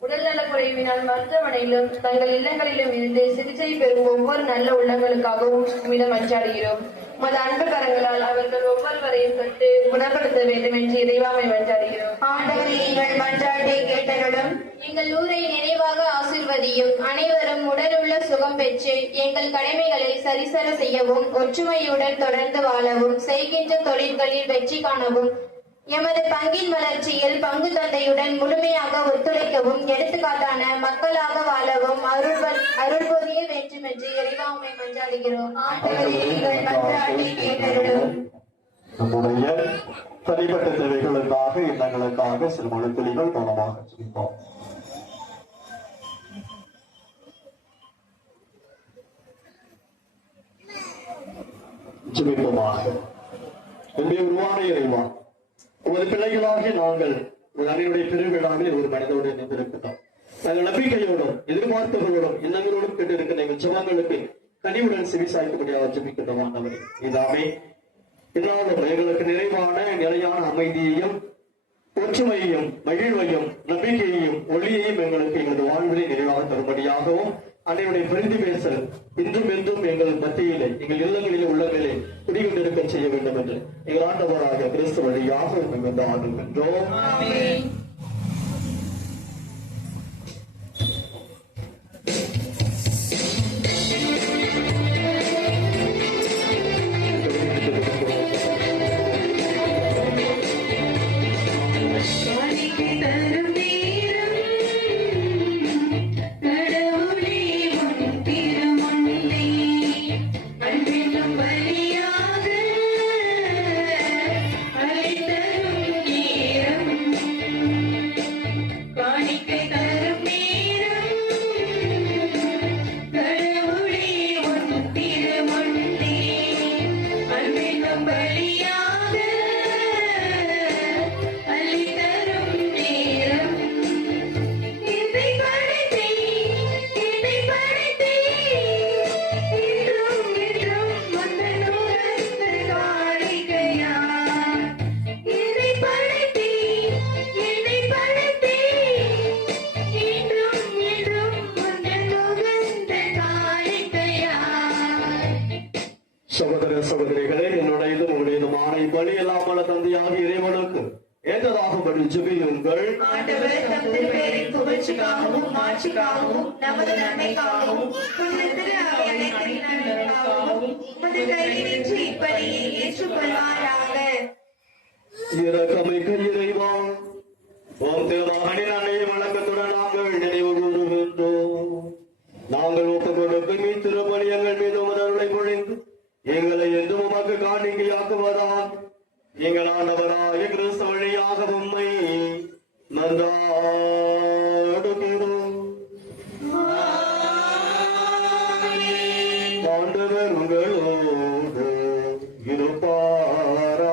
உடல்நலக் குறைவினால் மருத்துவமனையிலும் தங்கள் இல்லங்களிலும் இருந்து சிகிச்சை பெறும் ஒவ்வொரு நல்ல உள்ளங்களுக்காகவும் உம்மிடம் மன்றாடுகிறோம். உமது அன்பு கரங்களால் அவர்கள் ஒவ்வொருவரையும் தொட்டு குணப்படுத்த வேண்டும் என்று இறைவாமை மன்றாடுகிறோம். ஆண்டவரே, எங்கள் மன்றாட்டை கேட்டருளும். எங்கள் ஊரை நிறைவாக ஆசீர்வதியும். அனைவரும் உடலுள்ள சுகம் பெற்று எங்கள் கடமைகளை சரிசர செய்யவும் ஒற்றுமையுடன் தொடர்ந்து வாழவும் செய்கின்ற தொழில்களில் வெற்றி காணவும் எமது பங்கின் வளர்ச்சியில் பங்கு தந்தையுடன் முழுமையாக ஒத்துழைக்கவும் எடுத்துக்காட்டான மக்களாக வாழவும் அருள் புரிய வேண்டும் என்று இறைவா உம்மை மன்றாடுகிறோம். ஆண்டவரே, எங்கள் மன்றாட்டை கேட்டருளும். நம்முடைய தனிப்பட்ட தேவைகளுக்காக எண்ணங்களுக்காக சில மனுத்துளிகள் கவனமாக சிரிப்போம். ஜெபிப்போமாக. என்னுடைய உருவான இறைவா, உமது பிள்ளைகளாகிய நாங்கள் ஒரு அணியுடைய பெருவிழாவில் ஒரு மனிதோடு நின்றிருக்கிறோம். நாங்கள் நம்பிக்கையோடும் எதிர்பார்ப்புகளோடும் எண்ணங்களோடும் கேட்டிருக்கிற எங்கள் ஜெபங்களுக்கு கனிவுடன் செவிசாய்க்கும்படியாக ஜெபிக்கின்றோம். ஆண்டவரே, இதாமே இதனாலும் எங்களுக்கு நிறைவான நிலையான அமைதியையும் ஒற்றுமையையும் மகிழ்வையும் நம்பிக்கையையும் ஒளியையும் எங்களுக்கு எங்களது வாழ்விலை நிறைவாக தரும்படியாகவும் அன்னையுடைய பிரிந்து பேசல் இன்றும் என்றும் எங்கள் மத்தியிலே எங்கள் இல்லங்களிலே உள்ளங்களிலே குடிகொண்டிருக்க செய்ய வேண்டும் என்று எங்கள் ஆண்டவராக கிறிஸ்து வழியாக உண்மை ஆண்டுகின்றோம். சகோதர சகோதரிகளே, என்னுடையதும் உங்களுடையதுமான பலி எல்லாமல தந்தையாக இறைவனுக்கு ஏற்றதாகும்படி ஜெபியுங்கள். ஆண்டவர் தம் திருப்பெயரின் புகழ்ச்சிக்காகவும் மாட்சிக்காகவும் நமது நன்மைக்காகவும் புனித திரு அவை அனைத்தின் நன்மைக்காகவும் உமது கையினின்று இப்பலியை ஏற்றுக்கொள்வாராக. இரக்கமிக்க இறைவா, உம் திருமகனின் அன்னைய வணக்கத்துடன் நாங்கள் நினைவு கூறுகின்றோம். நாங்கள் ஒப்புக் கொடுக்கும் இத்திருப்பலி எங்கள் மீது உமதருளை பொழிந்து எங்களை என்று உமக்கு காணிக்கையாக்குவதால் எங்கள் ஆண்டவராய கிறிஸ்து வழியாக உம்மை மன்றாடுகிறோம். ஆண்டவர் உங்களோடு இருப்பாராக.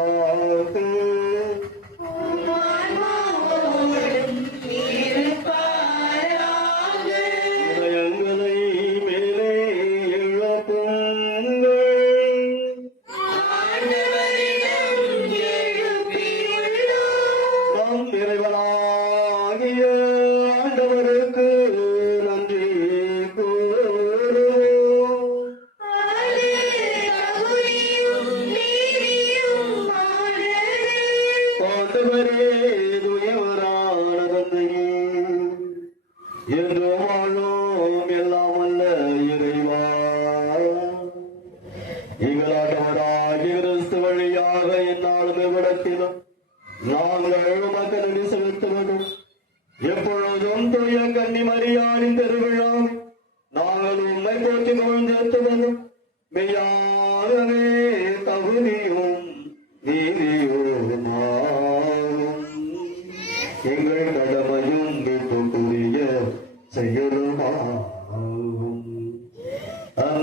இதயங்களை மேலே எழுப்புங்கள். நம் இறைவனாகிய ஆண்டவருக்கு நன்றி கூறுவோம். ஆண்டவரே,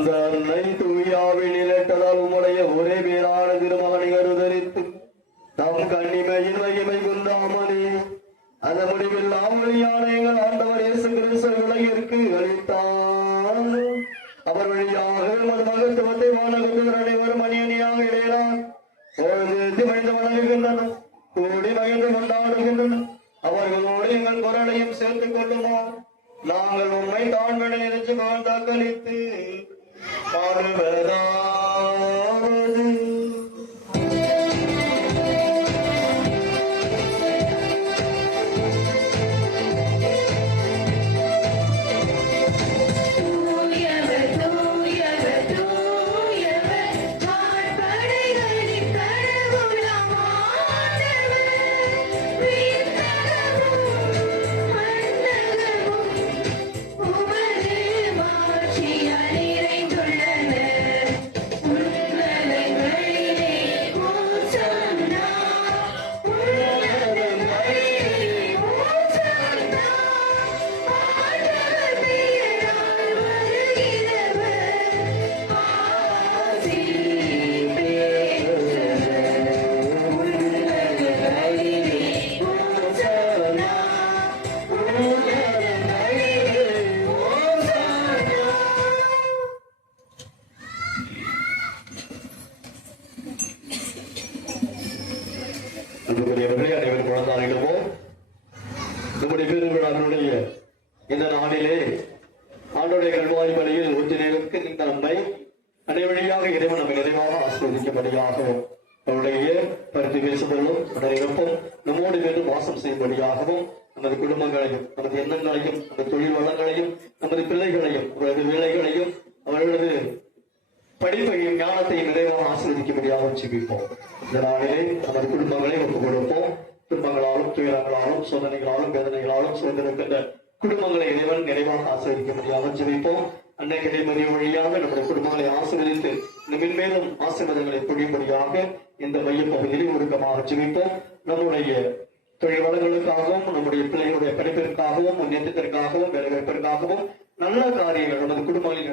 அந்த அன்னை தூயாவில் நிலட்டதால் உம்முடைய ஒரே பேரான திருமகனை கருதரித்து தாம் கண்ணிமையின் மகிமை குந்தாமனே அந்த முடிவெல்லாம் வழியான எங்கள் ஆண்டவர் இயேசு கிறிஸ்து உலகிற்கு அளித்தார். அவர் வழியாக மகத்துவத்தை மாநகத்தில் அனைவரும் அணியணியாக இடையலாம் மகிழ்ந்து வணங்குகின்றனர், கூடி மகிழ்ந்து கொண்டாடுகின்றனர். அவர்களோடு எங்கள் குரலையும் சேர்த்துக் கொள்ளுமா. நாங்கள் உண்மை தாழ்விட நினைச்சு வாழ்ந்தாக்களித்து பாடுவதாவது. அனைவரும் குழந்தாரிடமோ நம்முடைய பெருவிழாவினுடைய இந்த நாளிலே ஆண்டோடைய கல்வாரி பணியில் ஒன்றிணைக்கு இந்த நன்மை அனைவழியாக இறைவன் நம்மை நிறைவாக ஆஸ்வதிக்கும்படியாகவும் அவருடைய கருத்து பேசுவதும் அனைவருக்கும் நம்மோடு வேறு வாசம் செய்யும்படியாகவும் நமது குடும்பங்களையும் நமது எண்ணங்களையும் நமது தொழில் வளங்களையும் நமது பிள்ளைகளையும் அவரது வேலைகளையும் அவர்களது படிப்பையும் ஞானத்தையும் நிறைவாக ஆசீர்வதிக்கும்படியாக ஜெபிப்போம். இந்த நாளிலே நமது குடும்பங்களை ஒப்புக் கொடுப்போம். துன்பங்களாலும் துயரங்களாலும் சோதனைகளாலும் வேதனைகளாலும் சூழ்ந்திருக்கின்ற குடும்பங்களை இறைவன் நிறைவாக ஆசீர்வதிக்கும்படியாக ஜெபிப்போம். அன்னை கிடைமதி வழியாக நம்முடைய குடும்பங்களை ஆசீர்வதித்து மென்மேலும் ஆசீர்வாதங்களை பொழியும்படியாக இந்த மைய பகுதியில் உருக்கமாக ஜெபிப்போம். நம்முடைய தொழில் வளங்களுக்காகவும் நம்முடைய பிள்ளைகளுடைய படிப்பிற்காகவும் முன்னேற்றத்திற்காகவும் வேலைவாய்ப்பிற்காகவும் நல்ல காரியங்கள் நமது குடும்பங்களில்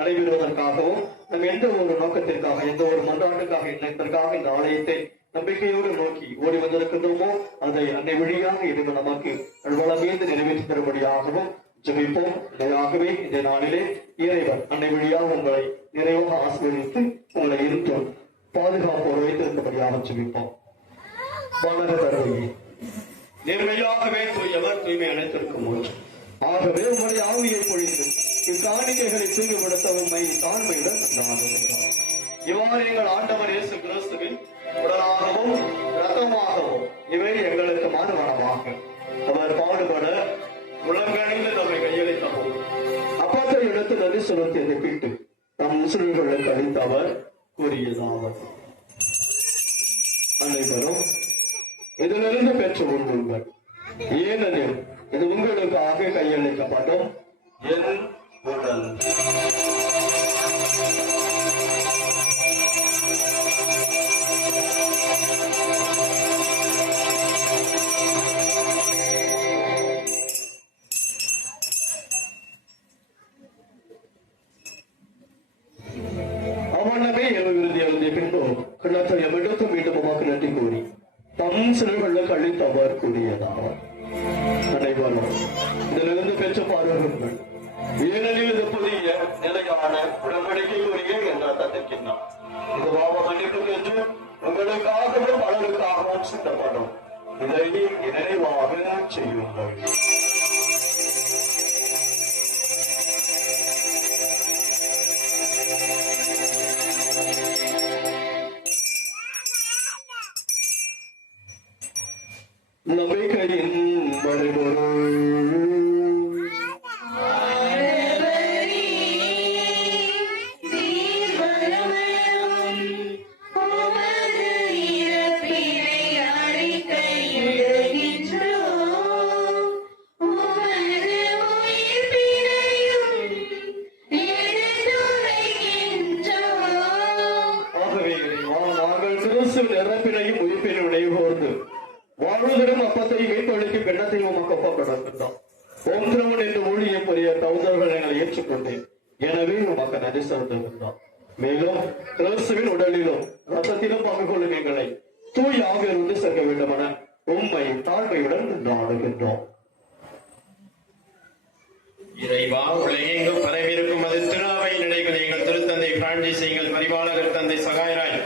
நடைபெறுவதற்காகவும் நம் எந்த ஒரு நோக்கத்திற்காக எந்த ஒரு மன்றாட்டுக்காக எண்ணத்திற்காக இந்த ஆலயத்தை நம்பிக்கையோடு நோக்கி ஓடி வந்திருக்கின்றோமோ அதை அன்னை வழியாக இருந்து நமக்கு வளமீந்து நிறைவேற்றி தரும்படியாகவும் ஜெபிப்போம். ஆகவே இந்த நாளிலே இறைவன் அன்னை வழியாக உங்களை நிறைவாக ஆசீர்வதித்து உங்களை இருந்தும் பாதுகாப்போடு வைத்திருந்தபடியாக ஜெபிப்போம். வானக தருவையே நேர்மையாகவே தூயவர் தூய்மை அனைத்திற்கும் ஒன்று. ஆகவே உங்களுடைய ஆவியை பொழிந்து இக்காணிக்கைகளை தூய்மைப்படுத்த உண்மை தாழ்மையுடன் இவ்வாறு எங்கள் ஆண்டவர் இயேசு கிறிஸ்துவின் உடலாகவும் இரத்தமாகவும் இவை எங்களுக்கு மாறுவனமாக அவர் பாடுபட உலகணிந்து நம்மை கையளித்தவும் அப்பத்தை எடுத்து நதி சுரத்தியதை பிட்டு நம் முஸ்லிம்களுக்கு அளித்த அவர் கூறியதாவது அனைவரும் இதிலிருந்து பெற்று உண்புங்கள். ஏனெனில் இது உங்களுக்காக கையளிக்கப்படும் என் உடல். அவனவே எழுதி எழுதிய பின்பு கிணற்றை எமிடத்து மீண்டுமாக நன்றி கூறி தம் சிறுகளுக்கு அளித்தவர் கூறியதாவர் அனைவரும் இதிலிருந்து பெற்று பாருங்கள். ஏனெனில் இது புதிய நிலையான உடன்படிக்கைக்குரிய என்ற தந்திருக்கின்றார். இது பாவ மன்னிப்புக்கு என்று உங்களுக்காகவும் பலருக்காகவும் சித்தப்படும். இதை நிறைவாக செய்யுங்கள். நம்பிக்கையின் மறைபொருள் நிரப்பினையும் உயிர்ப்பினை உடையோர்ந்து வாழ்வதரும் அப்பத்தையும் மீட்டொழிக்கும் எண்ணத்தையும் உமக்கு ஒப்பப்படுகின்றோம். ஓம் திருமன் என்று ஊழியம் புரிய தௌதர்கள் எங்களை ஏற்றுக்கொண்டேன். எனவே உமக்கு நன்றி செலுத்துகின்றோம். மேலும் கிறிஸ்துவின் உடலிலும் ரத்தத்திலும் பங்கு கொள்ளும் எங்களை தூய் ஆவியிலிருந்து சேர்க்க வேண்டுமென உம்மை தாழ்மையுடன் நாடுகின்றோம். இறைவா உலகெங்கும் பரவிருக்கும் அது திருவை நிலைகள் எங்கள் திருத்தந்தை பிரான்சிஸ், எங்கள் பரிபாலகர் தந்தை சகாயராய்,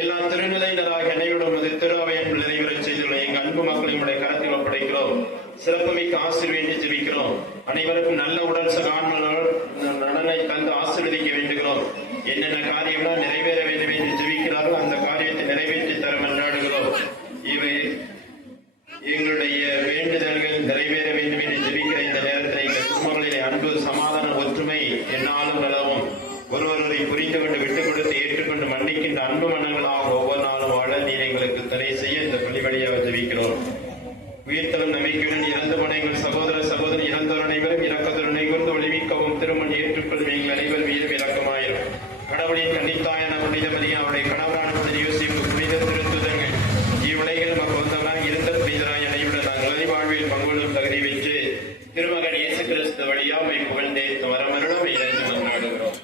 எல்லா திருநிலையினராக நினைவிடும் அது திருவையின் நிறைவேறச் செய்துள்ள எங்கள் அன்பு மக்களை உடைய கரத்தில் ஒப்படைக்கிறோம். சிறப்புமிக்க ஆசீர்வதித்து ஜெபிக்கிறோம். அனைவருக்கும் நல்ல உடல் நலனை தந்து ஆசீர்வதிக்க வேண்டுகிறோம். என்னென்ன காரியம்லாம் நிறைவேற வேண்டும் என்று ஜெபிக்கிறார்கள் அந்த காரியத்தை நிறைவேற்றி தர மன்றாடுகிறோம். இவை எங்களுடைய வேண்டுதல்கள் நிறைவேற வேண்டும் என்று ஜெபிக்கிற இந்த நேரத்தில் எங்கள் குடும்பங்களிலே அன்பு, சமாதானம், ஒற்றுமை என்னாலும் நலவும் ஒருவரை புரிந்து கொண்டு விட்டுக் கொடுத்து ஏற்றுக்கொண்டு மன்னிக்கின்ற அன்பு மன்னங்களாக ஒவ்வொரு நாளும் வாழ நீர் எங்களுக்கு துணை செய்ய இந்த பள்ளி வழியாக ஜெபிக்கிறோம். உயிர்த்தவன் நம்பிக்கையுடன் இறந்து போன எங்கள் சகோதர சகோதரி இறந்தோர் அனைவரும் இரக்கத்துடன் கூர்ந்து ஒளிவிக்கவும் திருமண் ஏற்றுக்கொள்ளும் எங்கள் அனைவர் மீதும் இரக்கமாயிரும். கடவுளின் கன்னித்தாயான புனித மரியா, அவருடைய கணவரான புனித யோசிப்பு, புனித திருத்துதர்கள் இவ்வுலகில் நமக்கு வந்தவராக இருந்த புனிதராய் அனைவருடன் நாங்கள் அறிவாழ்வில் பங்குள்ளும் தகுதி பெற்று திருமகன் இயேசு கிறிஸ்து வழியாமை புகழ்ந்தே வரமருடம் இணைந்து கொண்டாடுகிறோம்.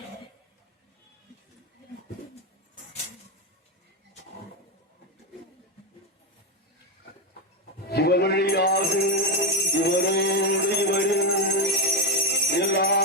இவர் வழியாக இவரோடு இவரும் எல்லாம்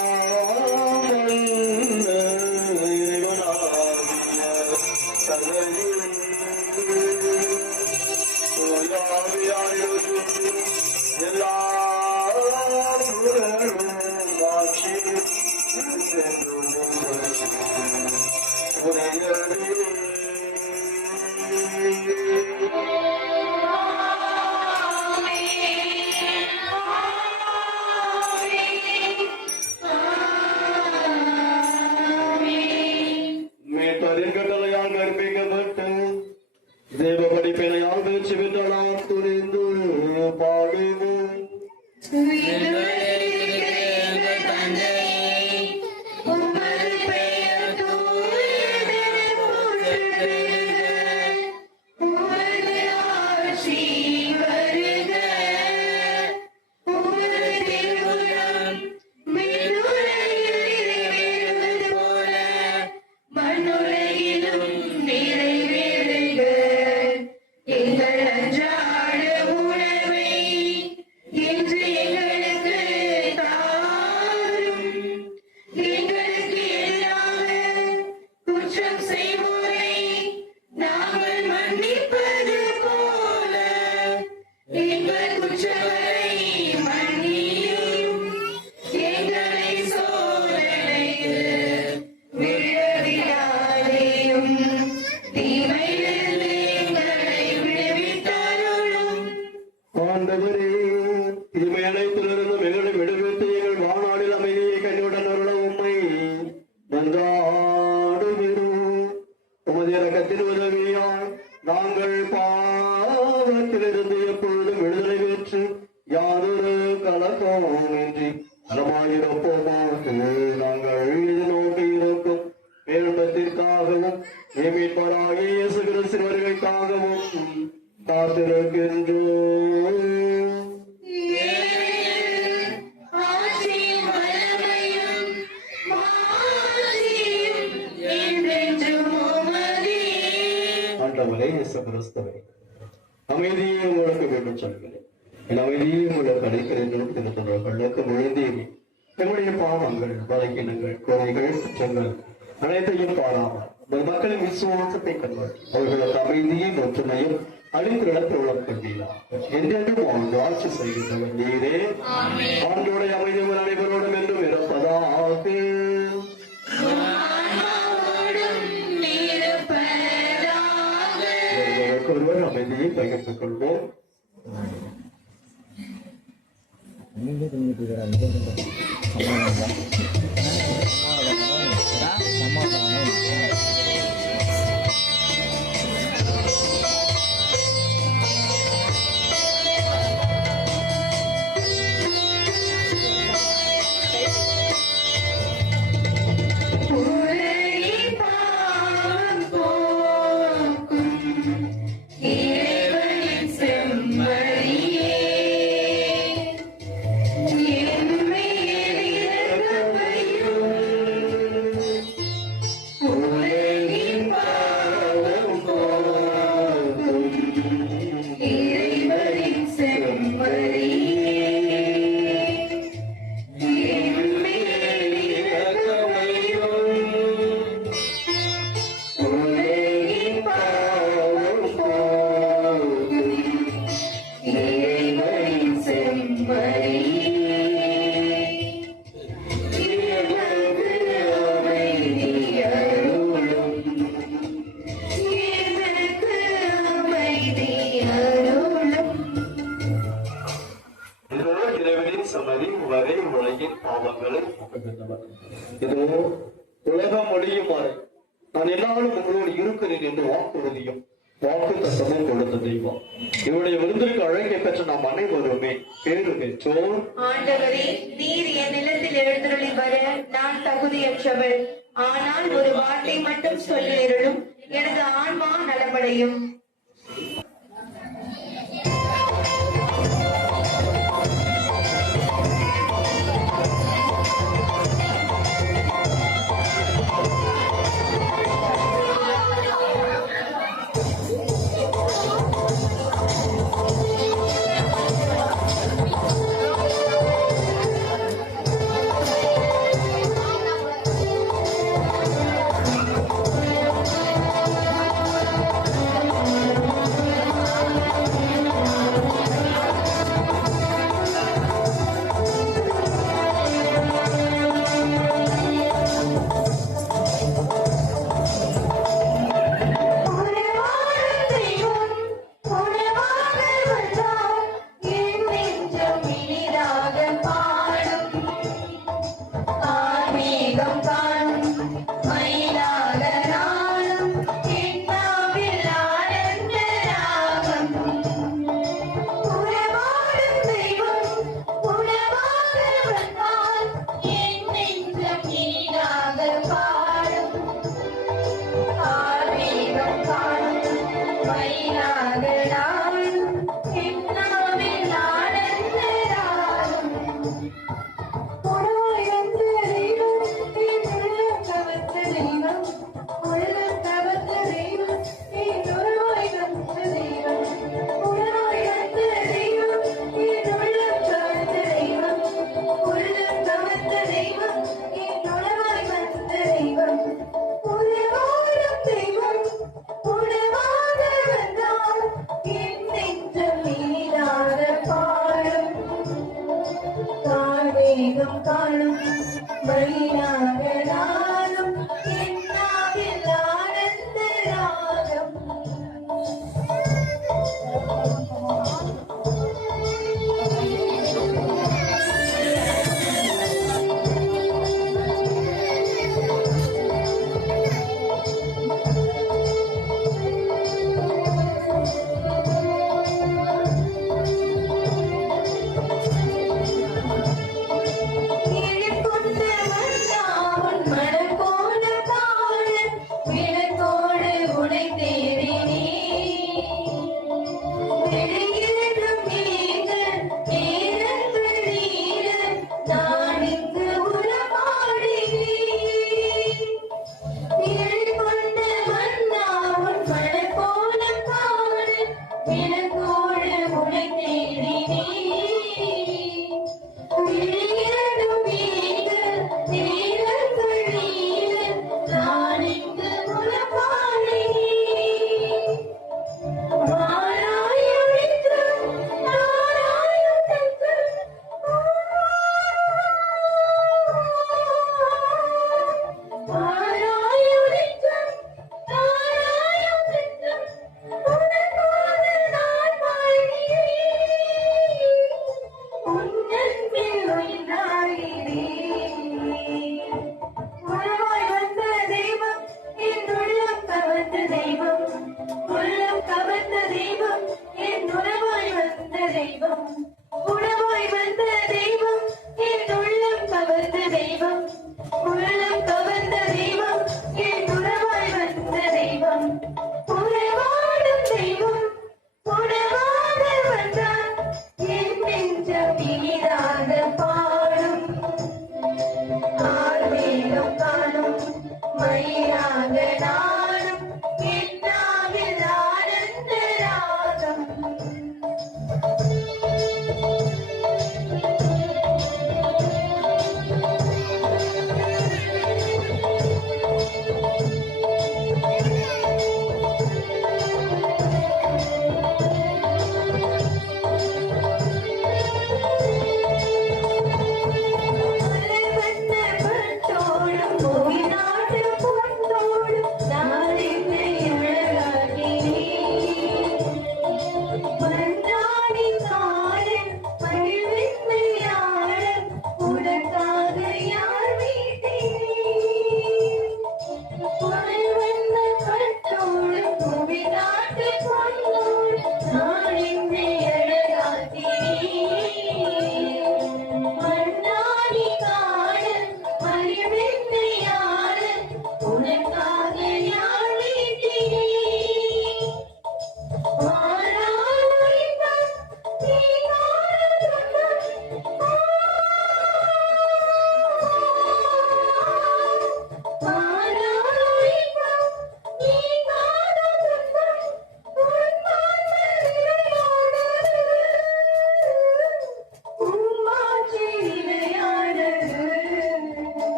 தேவ படிப்பினையால் முயற்சி பெற்றலாம் துணிந்து பாடுவோம். நாங்கள் பாவத்திலிருந்து எப்பொழுதும் விடுதலை பெற்று யாதொரு கலக்கமின்றி நலமாயிருப்போமாக நாங்கள் இது நோக்கி இருக்கும் பேருந்தத்திற்காகவும் மீட்பராகிய இயேசு கிறிஸ்து வருகைக்காகவும் காத்திருக்கின்றோம். அமைதியை உங்களுக்கு வேண்டும் சொல்கிறேன். என் அமைதியை உங்களுக்கு அளிக்கிறேன். திருத்தொண்டர்களுக்கு முழுந்தேவி நம்முடைய பாவங்கள், பலகீனங்கள், குறைகள், குற்றங்கள் அனைத்தையும் பாராமல் மக்களின் விசுவாசத்தை கண்காட்டி அவர்களுக்கு அமைதியும் ஒற்றுமையும் அழிந்து இழப்புள்ளம் கொண்டீரா என்றென்றும் ஆட்சி செய்கின்றவர் நீரே. ஆண்டோடைய அமைதி அனைவரோடும் என்றும் இருப்பதாக. ஒருவர் அமைதியை பகிர்ந்து கொள்வோம். எம்மை எதிர இதோ உலகம் முடியும் வரை நான் எல்லாரும் உங்களோடு இருக்கிறேன் என்று வாக்குறுதியும் வாக்கு தத்தமும் கொடுத்த தெய்வம். இவருடைய விருந்திற்கு அழைக்க பெற்ற நாம் அனைவருமே பேரு பெற்றோர். ஆண்டவரே, நீர் என் நிலத்தில் எழுந்தருளி வர நான் தகுதியற்றவள். ஆனால் ஒரு வார்த்தை மட்டும் சொல்லியருளும், எனது ஆன்மா நலமடையும். காணும் வழியாக நானும்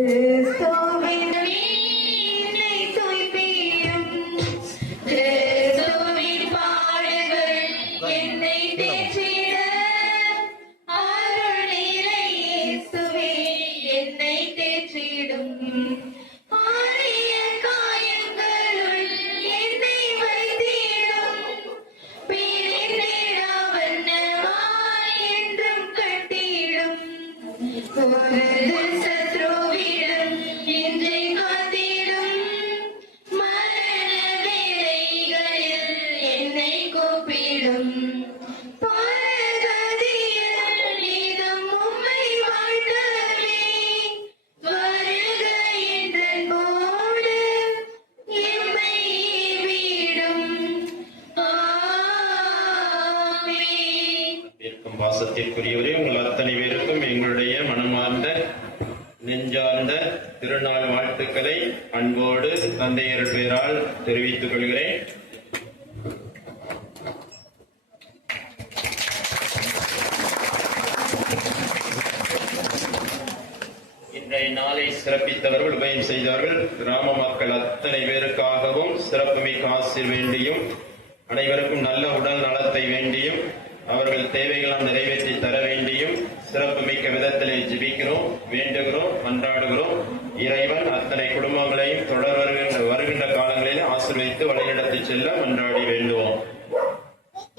கிறிஸ்துவின் என்னை தூய்ப்பியும் கிறிஸ்துவின் பாடுகள் என்னை தேற்றிட அருள் நிறை இயேசுவே என்னை தேற்றிடும் ஆரிய காயங்களுள் என்னை வைத்திடும் பிரிந்திடா வண்ணமாய் என்றும் கட்டிடும் ஒரு சத்ருவிடம் என்றை காத்திடும் மரண வேளைகளில் என்னை கூப்பிடும் பரகதியில் நீதம் உம்மை வாழ்த்தவே வருக என்றன்போடு எம்மை வீடும் ஆமென். இருக்கும் பாசத்திற்குரியவரே, உங்கள் அத்தனை பேருக்கும் எங்களுடைய மனமார்ந்த நெஞ்சார்ந்த திருநாள் வாழ்த்துக்களை அன்போடு தந்தையர் பெயரால் தெரிவித்துக் கொள்கிறேன். இன்றைய நாளை சிறப்பித்தவர்கள், உபயம் செய்தவர்கள் கிராம மக்கள் அத்தனை பேருக்காகவும் சிறப்புமிக்க ஆசிர் வேண்டியும் அனைவருக்கும் நல்ல உடல் நலத்தை வேண்டியும் அவர்கள் தேவைகளாம் நிறைவேற்றி தர வேண்டியும் சிறப்புமிக்க விதத்திலே ஜெபிக்கிறோம், வேண்டுகிறோம், மன்றாடுகிறோம். இறைவன் அத்தனை குடும்பங்களையும் தொடர் வருகின்ற காலங்களில் ஆசீர்வதித்து வழிநடத்தி செல்ல மன்றாடி வேண்டுவோம்.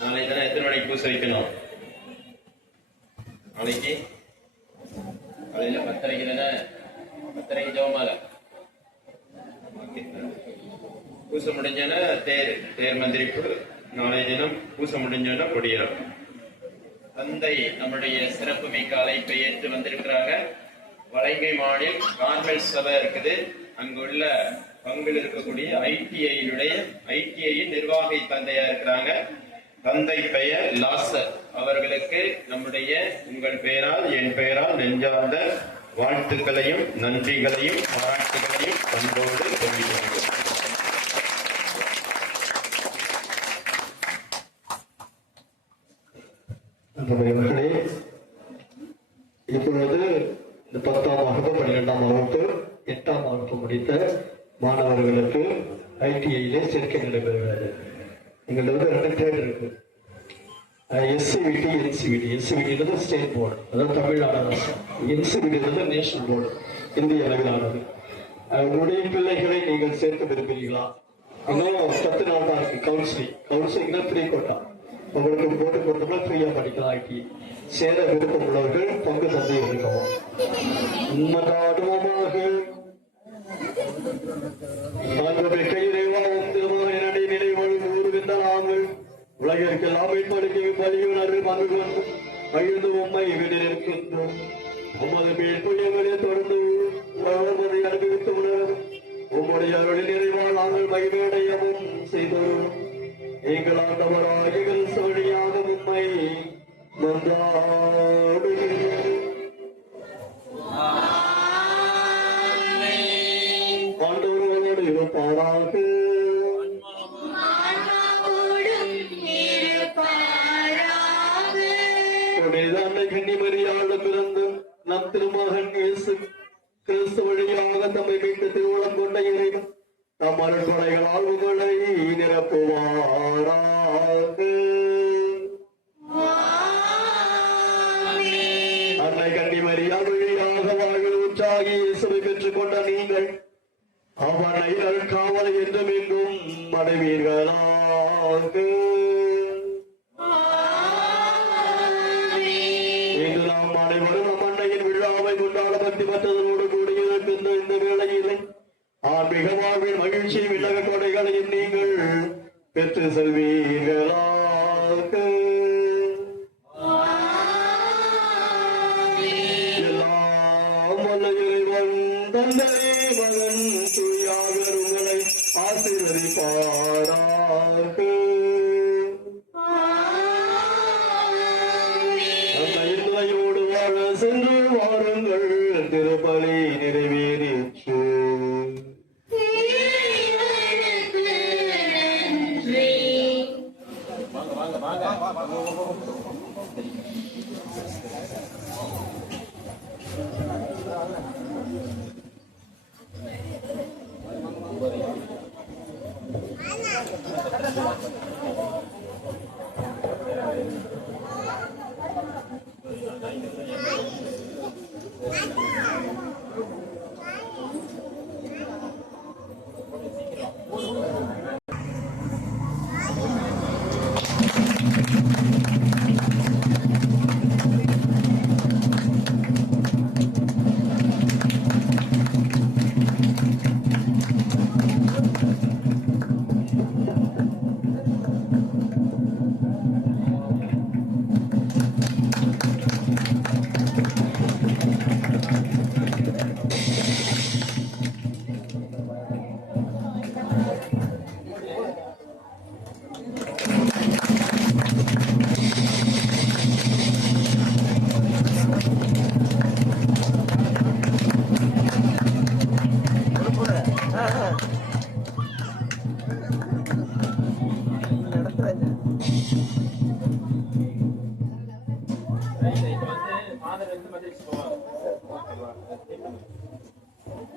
நாளை தினம் எத்தனை மணிக்கு பூசை வைக்கணும்? நாளைக்கு காலையில 10:30 தானே? 10:30 ஜெபமால பூசை முடிஞ்சோன்னா தேர் மந்திரிப்பு. நாளைய தினம் பூசை முடிஞ்சோன்னா கொடியேறும். தந்தை நம்முடைய சிறப்பு மிக்க அழைப்பை ஏற்று வந்திருக்கிறாங்க. வளைங்கை மாநில கார்மெல் சபை இருக்குது. அங்குள்ள பங்கில் இருக்கக்கூடிய ஐடிஐயின் நிர்வாகி தந்தையா இருக்கிறாங்க. தந்தை பெயர் லாசர். அவர்களுக்கு நம்முடைய உங்கள் பெயரால் என் பெயரால் நெஞ்சார்ந்த வாழ்த்துக்களையும் நன்றிகளையும் பாராட்டுகளையும் அன்போடு தெரிவிக்கிறோம். நண்பர்களே, இப்பொழுது இந்த 10ஆம் வகுப்பு 12ஆம் வகுப்பு 8ஆம் வகுப்பு முடித்த மாணவர்களுக்கு ஐடிஐயிலே சேர்க்கை நடைபெறுகிறது. எங்களுக்கு 2 ட்ரேட் இருக்கு, SCVT, NCVT. SCVT state board, அதாவது தமிழ்நாடு அரசு. என்சிவிடி நேஷனல் போர்டு, இந்திய அளவிலானது. உங்களுடைய பிள்ளைகளை நீங்கள் சேர்க்க விரும்புகிறீங்களா? இன்னும் 10 நாள் தான் இருக்கு கவுன்சிலிங்னா ஃப்ரீ கோட்டா. உங்களுக்கு போட்டு கொடுத்தோம்னா ஃப்ரீயா படிக்கலாம். ஐடி சேர விருப்பம் உள்ளவர்கள் பங்கு தந்தை இருக்கவும். உலகிற்கெல்லாம் பகிர்ந்து உண்மை விடிருக்கின்றோம். உமது மேற்புயங்களை தொடர்ந்து அனுபவித்து உணரும் உம்முடைய அருளில் நிறைவால் நாங்கள் மகிழ்ச்சியடையவும் செய்தோம். எங்கள் ஆண்டவராகிய கிறிஸ்து வழியாக உம்மை மன்றாடுகிறோம். ஆண்டவரோடு இருப்பாராக. கன்னிமரியாள் பிறந்து நம் திருமகன் இயேசு கிறிஸ்து வழியாக தம்மை மீட்டு திருவுளம் கொண்ட இறைவன் தம் அருள்கொடைகளால் உங்களை நிரப்புவாராக. அன்னை கன்னிமரியாள் வழியாக வாழ்வில் உற்சாகி இயேசுவை பெற்றுக் கொண்ட நீங்கள் அவனை காவலை என்றும் எங்கும் அடைவீர்களாக. இன்று நாம் அனைவரும் நம் அன்னையின் விழாவை கொண்டாட பக்தி பெற்றதோடு கூடியிருக்கின்ற இந்த வேளையிலே ஆன்மீக வாழ்வில் மகிழ்ச்சி விலக கொடைகளையும் நீங்கள் பெற்று செல்வீர்களாக. எல்லாம் வல்ல இறைவன் தந்தை மகன் தூயாவர் உங்களை ஆசீர்வதிப்பாராக. இன்றையோடு வாழ சென்று வாருங்கள். திருப்பலி நிறைவேறிற்று.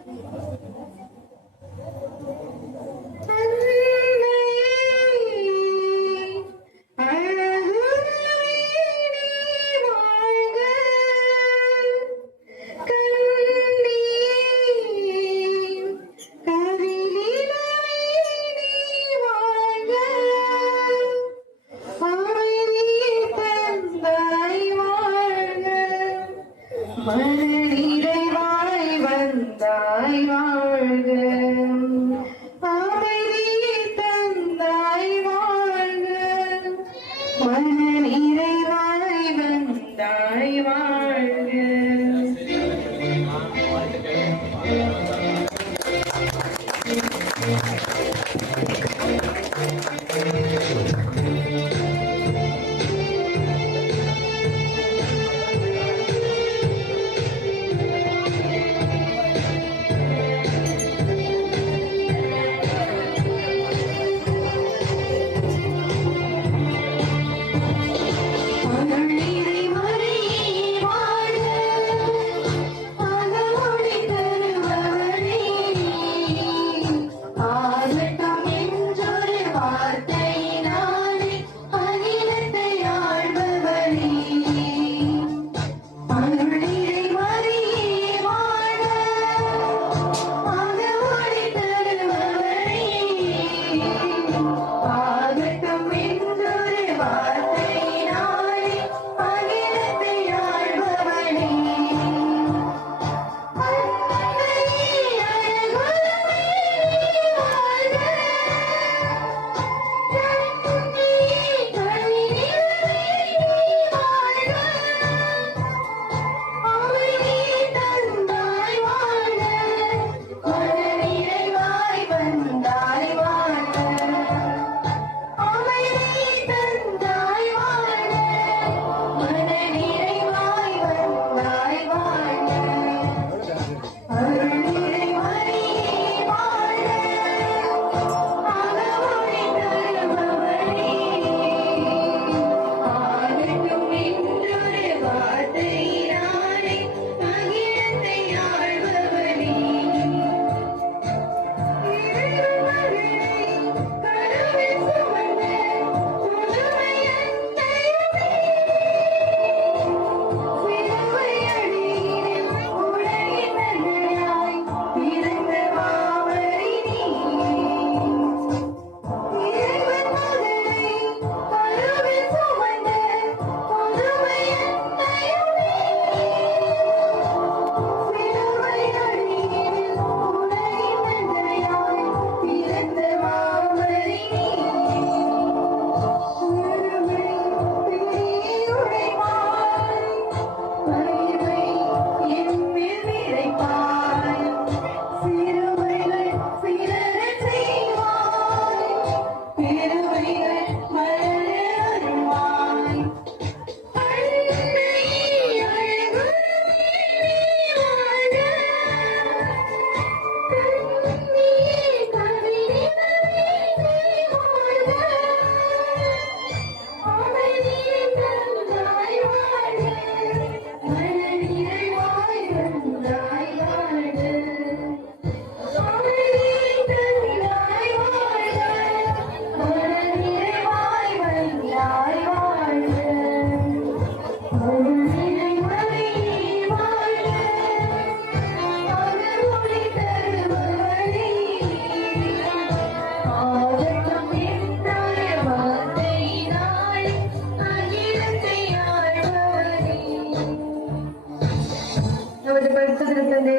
மனநிறைவாய் வந்தாய் வாழ்க, அமைதி தந்தாய் வாழ்க, மனநிறைவாய் வந்தாய் வாழ்க.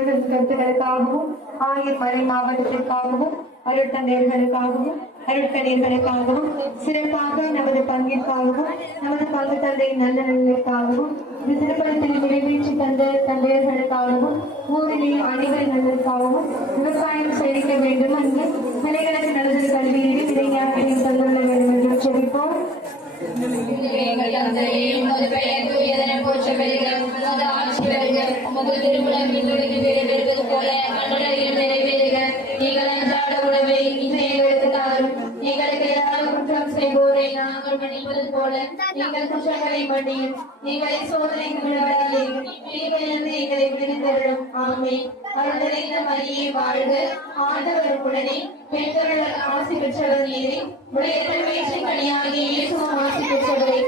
கருத்துக்களுக்காகவும் ஆயர் மறை மாவட்டத்திற்காகவும் அருட்தந்தையர்களுக்காகவும் அருட்கணியர்களுக்காகவும் சிறப்பாக நமது பங்கிற்காகவும் நமது பங்கு தந்தை நல்ல நலனுக்காகவும் இந்த திருப்பணத்தில் நிறைவேற்றி தந்த தந்தையர்களுக்காகவும் ஊரிலே அனைவர் நலனுக்காகவும் விவசாயம் செழிக்க வேண்டும் என்று பிள்ளைகளுக்கு நல்லது கல்வியிலே இளைஞர்களையும் தந்துள்ள வேண்டும் என்று சொல்லிப்போம். எங்கள் தந்தையே, உமது பெயர் தூயதென போற்ற பெறுக. உமது ஆட்சி வருக. உமது திருவுளம் விண்ணுலகில் நிறைவேறுவது போல மண்ணுலகில் நிறைவேறுக. நீங்கள் அன்றாட உணவை இன்று எங்களுக்கு தாரும். எங்களுக்கு ஏதாவது குற்றம் செய்வோரை நாங்கள் மன்னிப்பது போல எங்கள் குற்றங்களை மன்னியும். எங்களை சோதனைக்கு விடவிடாதீர்கள். தீமையிலிருந்து எங்களை விடுவித்தருளும். ஆமென். அருள்நிறைந்த மரியே வாழ்க, ஆண்டவர் உடனே பெண்களுடன் ஆசி பெற்றவர் நீரே, உடைய திருவயிற்றின் கனியாகிய இயேசுவும் ஆசி பெற்றவரே.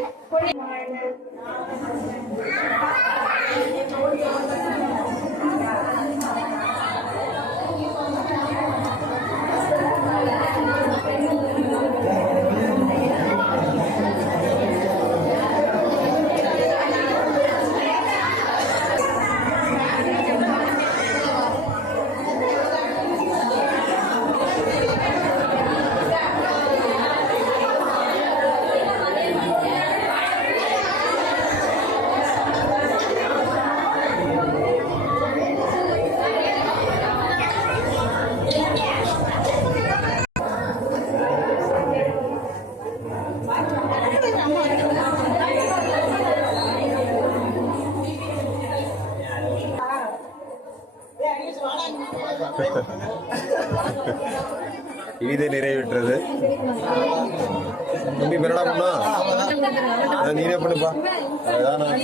இனிதே நிறைவேற்றது. தம்பி பெறடா பண்ணா நீனே பண்ணுப்பா. அதான் நான்